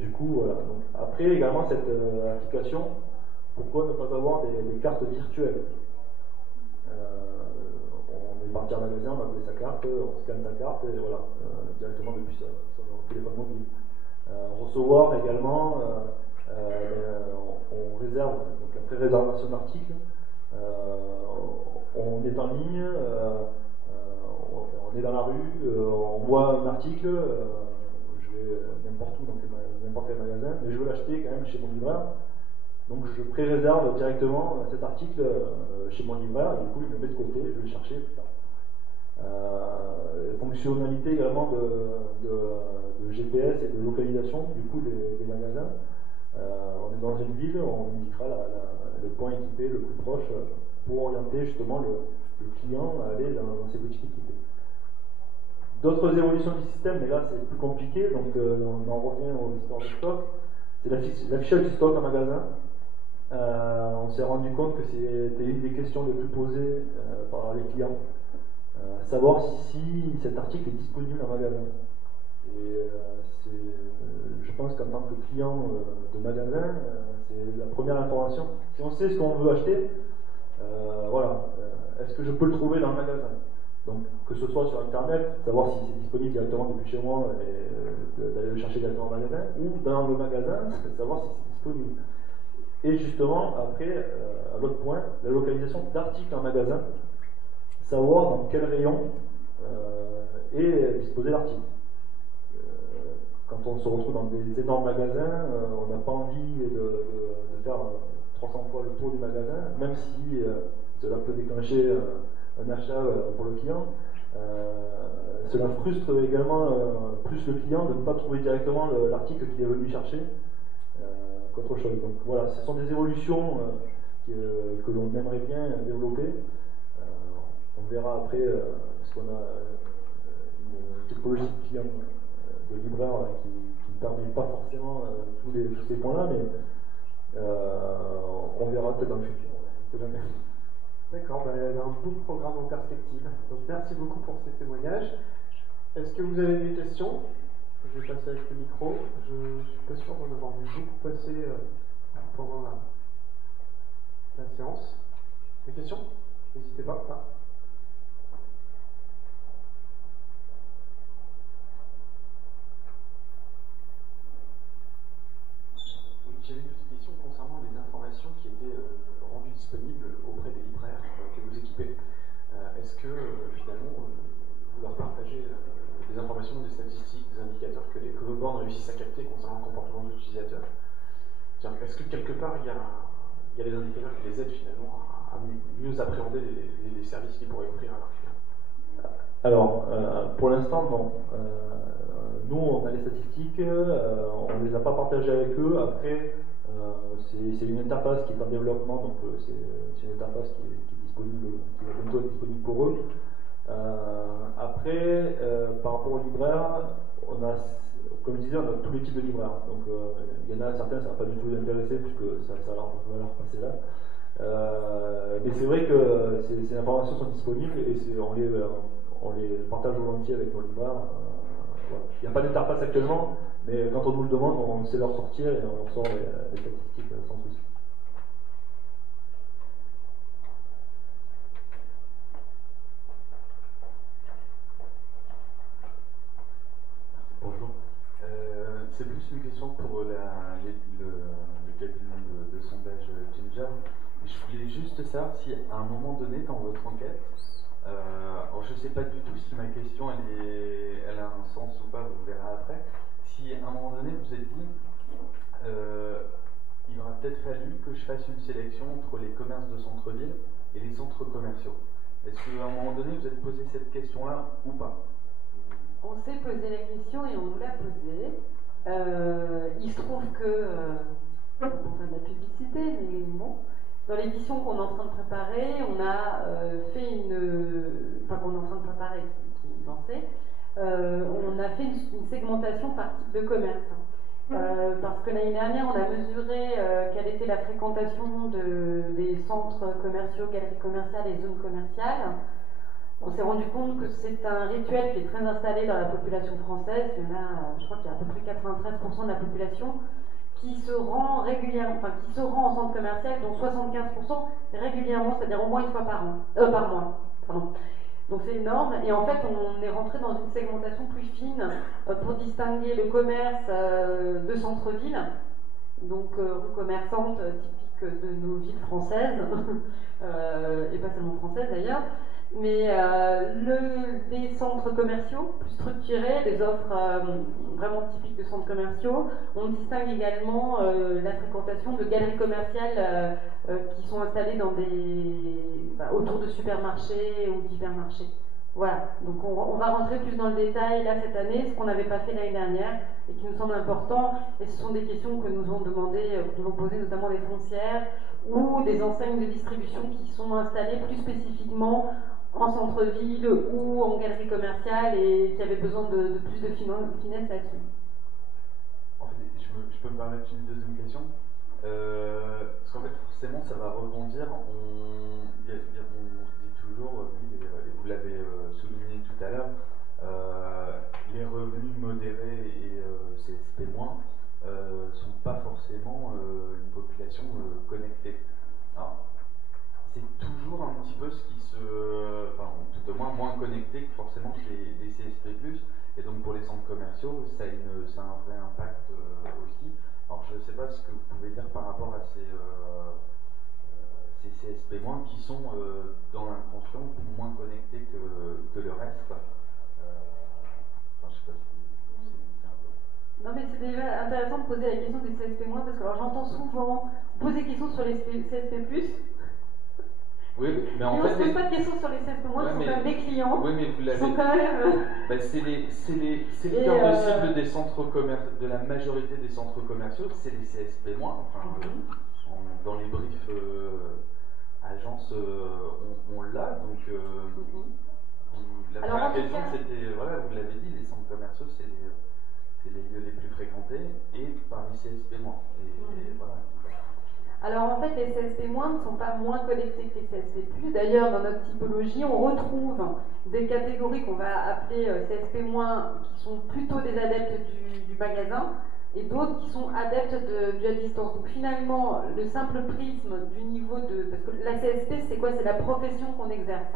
du coup, voilà. Donc, après, également, cette application, pourquoi ne pas avoir des cartes virtuelles? On est parti en magasin, on a pris sa carte, on scanne sa carte, et voilà, directement depuis son téléphone mobile. Recevoir également, on réserve, donc la pré-réservation d'articles. On est en ligne, on est dans la rue, on voit un article, je vais n'importe où, dans n'importe quel magasin, mais je veux l'acheter quand même chez mon livreur. Donc je pré-réserve directement cet article chez mon livreur, et du coup il me met de côté, je vais le chercher plus tard. Fonctionnalité également de GPS et de localisation du coup des magasins. On est dans une ville, on indiquera le point équipé le plus proche pour orienter justement le client à aller dans ces boutiques équipées. D'autres évolutions du système, mais là c'est plus compliqué, donc on en revient aux histoires de stock. C'est l'affichage du stock en magasin. On s'est rendu compte que c'était une des questions les plus posées par les clients. Savoir si cet article est disponible en magasin. Et je pense qu'en tant que client de magasin, c'est la première information. Si on sait ce qu'on veut acheter, voilà, est-ce que je peux le trouver dans le magasin? Donc, que ce soit sur Internet, savoir si c'est disponible directement depuis chez moi et d'aller le chercher directement au magasin, ou dans le magasin, savoir si c'est disponible. Et justement, après, à l'autre point, la localisation d'articles en magasin. savoir dans quel rayon est disposé l'article. Quand on se retrouve dans des énormes magasins, on n'a pas envie de faire 300 fois le tour du magasin, même si cela peut déclencher un achat pour le client. Cela frustre également plus le client de ne pas trouver directement l'article qu'il est venu chercher qu'autre chose. Donc voilà, ce sont des évolutions que l'on aimerait bien développer. On verra après, parce qu'on a une typologie de clients de libraires qui ne permet pas forcément tous ces points-là, mais on verra peut-être dans le futur. D'accord, il y a un beau programme en perspective. Donc merci beaucoup pour ces témoignages. Est-ce que vous avez des questions? Je vais passer avec le micro. Je ne suis pas sûr d'en avoir vu beaucoup passer pendant la séance. Des questions? N'hésitez pas. Oui, j'avais une petite question concernant les informations qui étaient rendues disponibles auprès des libraires que vous équipez. Est-ce que finalement vous leur partagez des informations, des statistiques, des indicateurs que vos bornes réussissent à capter concernant le comportement de l'utilisateur? Est-ce que quelque part il y a des indicateurs qui les aident finalement à mieux appréhender les services qu'ils pourraient offrir à leurs clients? Alors, pour l'instant, non. Nous, on a les statistiques, on ne les a pas partagées avec eux. Après, c'est une interface qui est en développement, donc c'est une interface qui est disponible, qui va bientôt être disponible pour eux. Après, par rapport aux libraires, on a, comme je disais, on a tous les types de libraires. Donc, il y en a certains, ça ne va pas du tout les intéresser, puisque ça va leur passer là. Mais c'est vrai que ces informations sont disponibles et on les partage volontiers avec nos libraires. Voilà. Il n'y a pas d'interface actuellement, mais quand on nous le demande, on sait leur sortir et on sort les statistiques sans souci. Bonjour. C'est plus une question pour le cabinet de sondage Ginger. Je voulais juste savoir si à un moment donné dans votre enquête, alors je ne sais pas du tout si ma question elle a un sens ou pas, vous verrez après, si à un moment donné vous êtes dit il aurait peut-être fallu que je fasse une sélection entre les commerces de centre-ville et les centres commerciaux. Est-ce qu'à un moment donné vous êtes posé cette question-là ou pas? On s'est posé la question et on nous l'a posée. Il se trouve que, on fait de la publicité, mais bon, dans l'édition qu'on est en train de préparer, on a qu'on est en train de préparer, qui est lancée, on a fait une segmentation par type de commerce. Parce que l'année dernière, on a mesuré quelle était la fréquentation des centres commerciaux, galeries commerciales et zones commerciales. On s'est rendu compte que c'est un rituel qui est très installé dans la population française. Il y en a, je crois qu'il y a à peu près 93% de la population qui se rend régulièrement, qui se rend en centre commercial, dont 75% régulièrement, c'est-à-dire au moins une fois par mois. Pardon. Donc c'est énorme. Et en fait, on est rentré dans une segmentation plus fine pour distinguer le commerce de centre-ville, donc rue commerçante typique de nos villes françaises, et pas seulement françaises d'ailleurs. Mais des centres commerciaux plus structurés, des offres vraiment typiques de centres commerciaux. On distingue également la fréquentation de galeries commerciales qui sont installées dans autour de supermarchés ou d'hypermarchés. Voilà, donc on va rentrer plus dans le détail là cette année, ce qu'on n'avait pas fait l'année dernière et qui nous semble important. Et ce sont des questions que nous ont posées notamment des foncières ou des enseignes de distribution qui sont installées plus spécifiquement en centre-ville ou en galerie commerciale et qui avaient besoin de plus de finesse là-dessus. En fait, je peux me permettre une deuxième question, parce qu'en fait forcément ça va rebondir. On dit toujours, oui, vous l'avez souligné tout à l'heure, les revenus modérés et CSP-, sont pas forcément une population connectée. Alors, c'est toujours un petit peu ce qui tout au moins connecté que forcément que les CSP+. Et donc pour les centres commerciaux, ça a un vrai impact aussi. Alors je ne sais pas ce que vous pouvez dire par rapport à ces CSP- qui sont dans l'intention moins connectés. que le reste. Enfin, je sais pas si c'est un peu. Non, mais c'est déjà intéressant de poser la question des CSP-, parce que alors, j'entends souvent poser des questions sur les CSP+. Oui, mais en on ne fait. se pose pas de questions sur les CSP-, Ouais, ce sont quand même des clients. Oui, mais vous l'avez. Sont quand même. C'est le cœur de cible des centres commerciaux, de la majorité des centres commerciaux, c'est les CSP-. Enfin, dans les briefs agences, on l'a. Donc, la première question, c'était, voilà, vous l'avez dit, les centres commerciaux, c'est les lieux les plus fréquentés et par les CSP-. Et voilà. Alors en fait, les CSP- ne sont pas moins connectés que les CSP+. D'ailleurs, dans notre typologie, on retrouve des catégories qu'on va appeler CSP- qui sont plutôt des adeptes du magasin et d'autres qui sont adeptes du à distance. Donc finalement, le simple prisme du niveau de... Parce que la CSP, c'est quoi? C'est la profession qu'on exerce.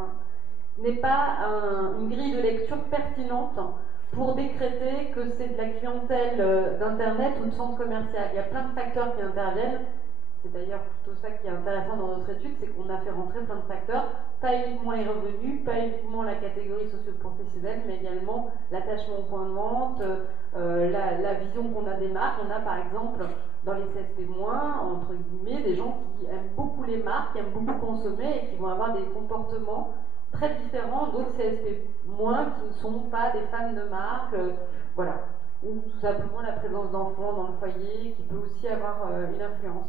N'est pas une grille de lecture pertinente pour décréter que c'est de la clientèle d'Internet ou de centre commercial. Il y a plein de facteurs qui interviennent. C'est d'ailleurs plutôt ça qui est intéressant dans notre étude, c'est qu'on a fait rentrer plein de facteurs, pas uniquement les revenus, pas uniquement la catégorie socio-professionnelle, mais également l'attachement au point de vente, la vision qu'on a des marques. On a par exemple dans les CSP-, entre guillemets, des gens qui aiment beaucoup les marques, qui aiment beaucoup consommer et qui vont avoir des comportements très différents d'autres CSP-, qui ne sont pas des fans de marques, voilà. Ou tout simplement la présence d'enfants dans le foyer qui peut aussi avoir une influence.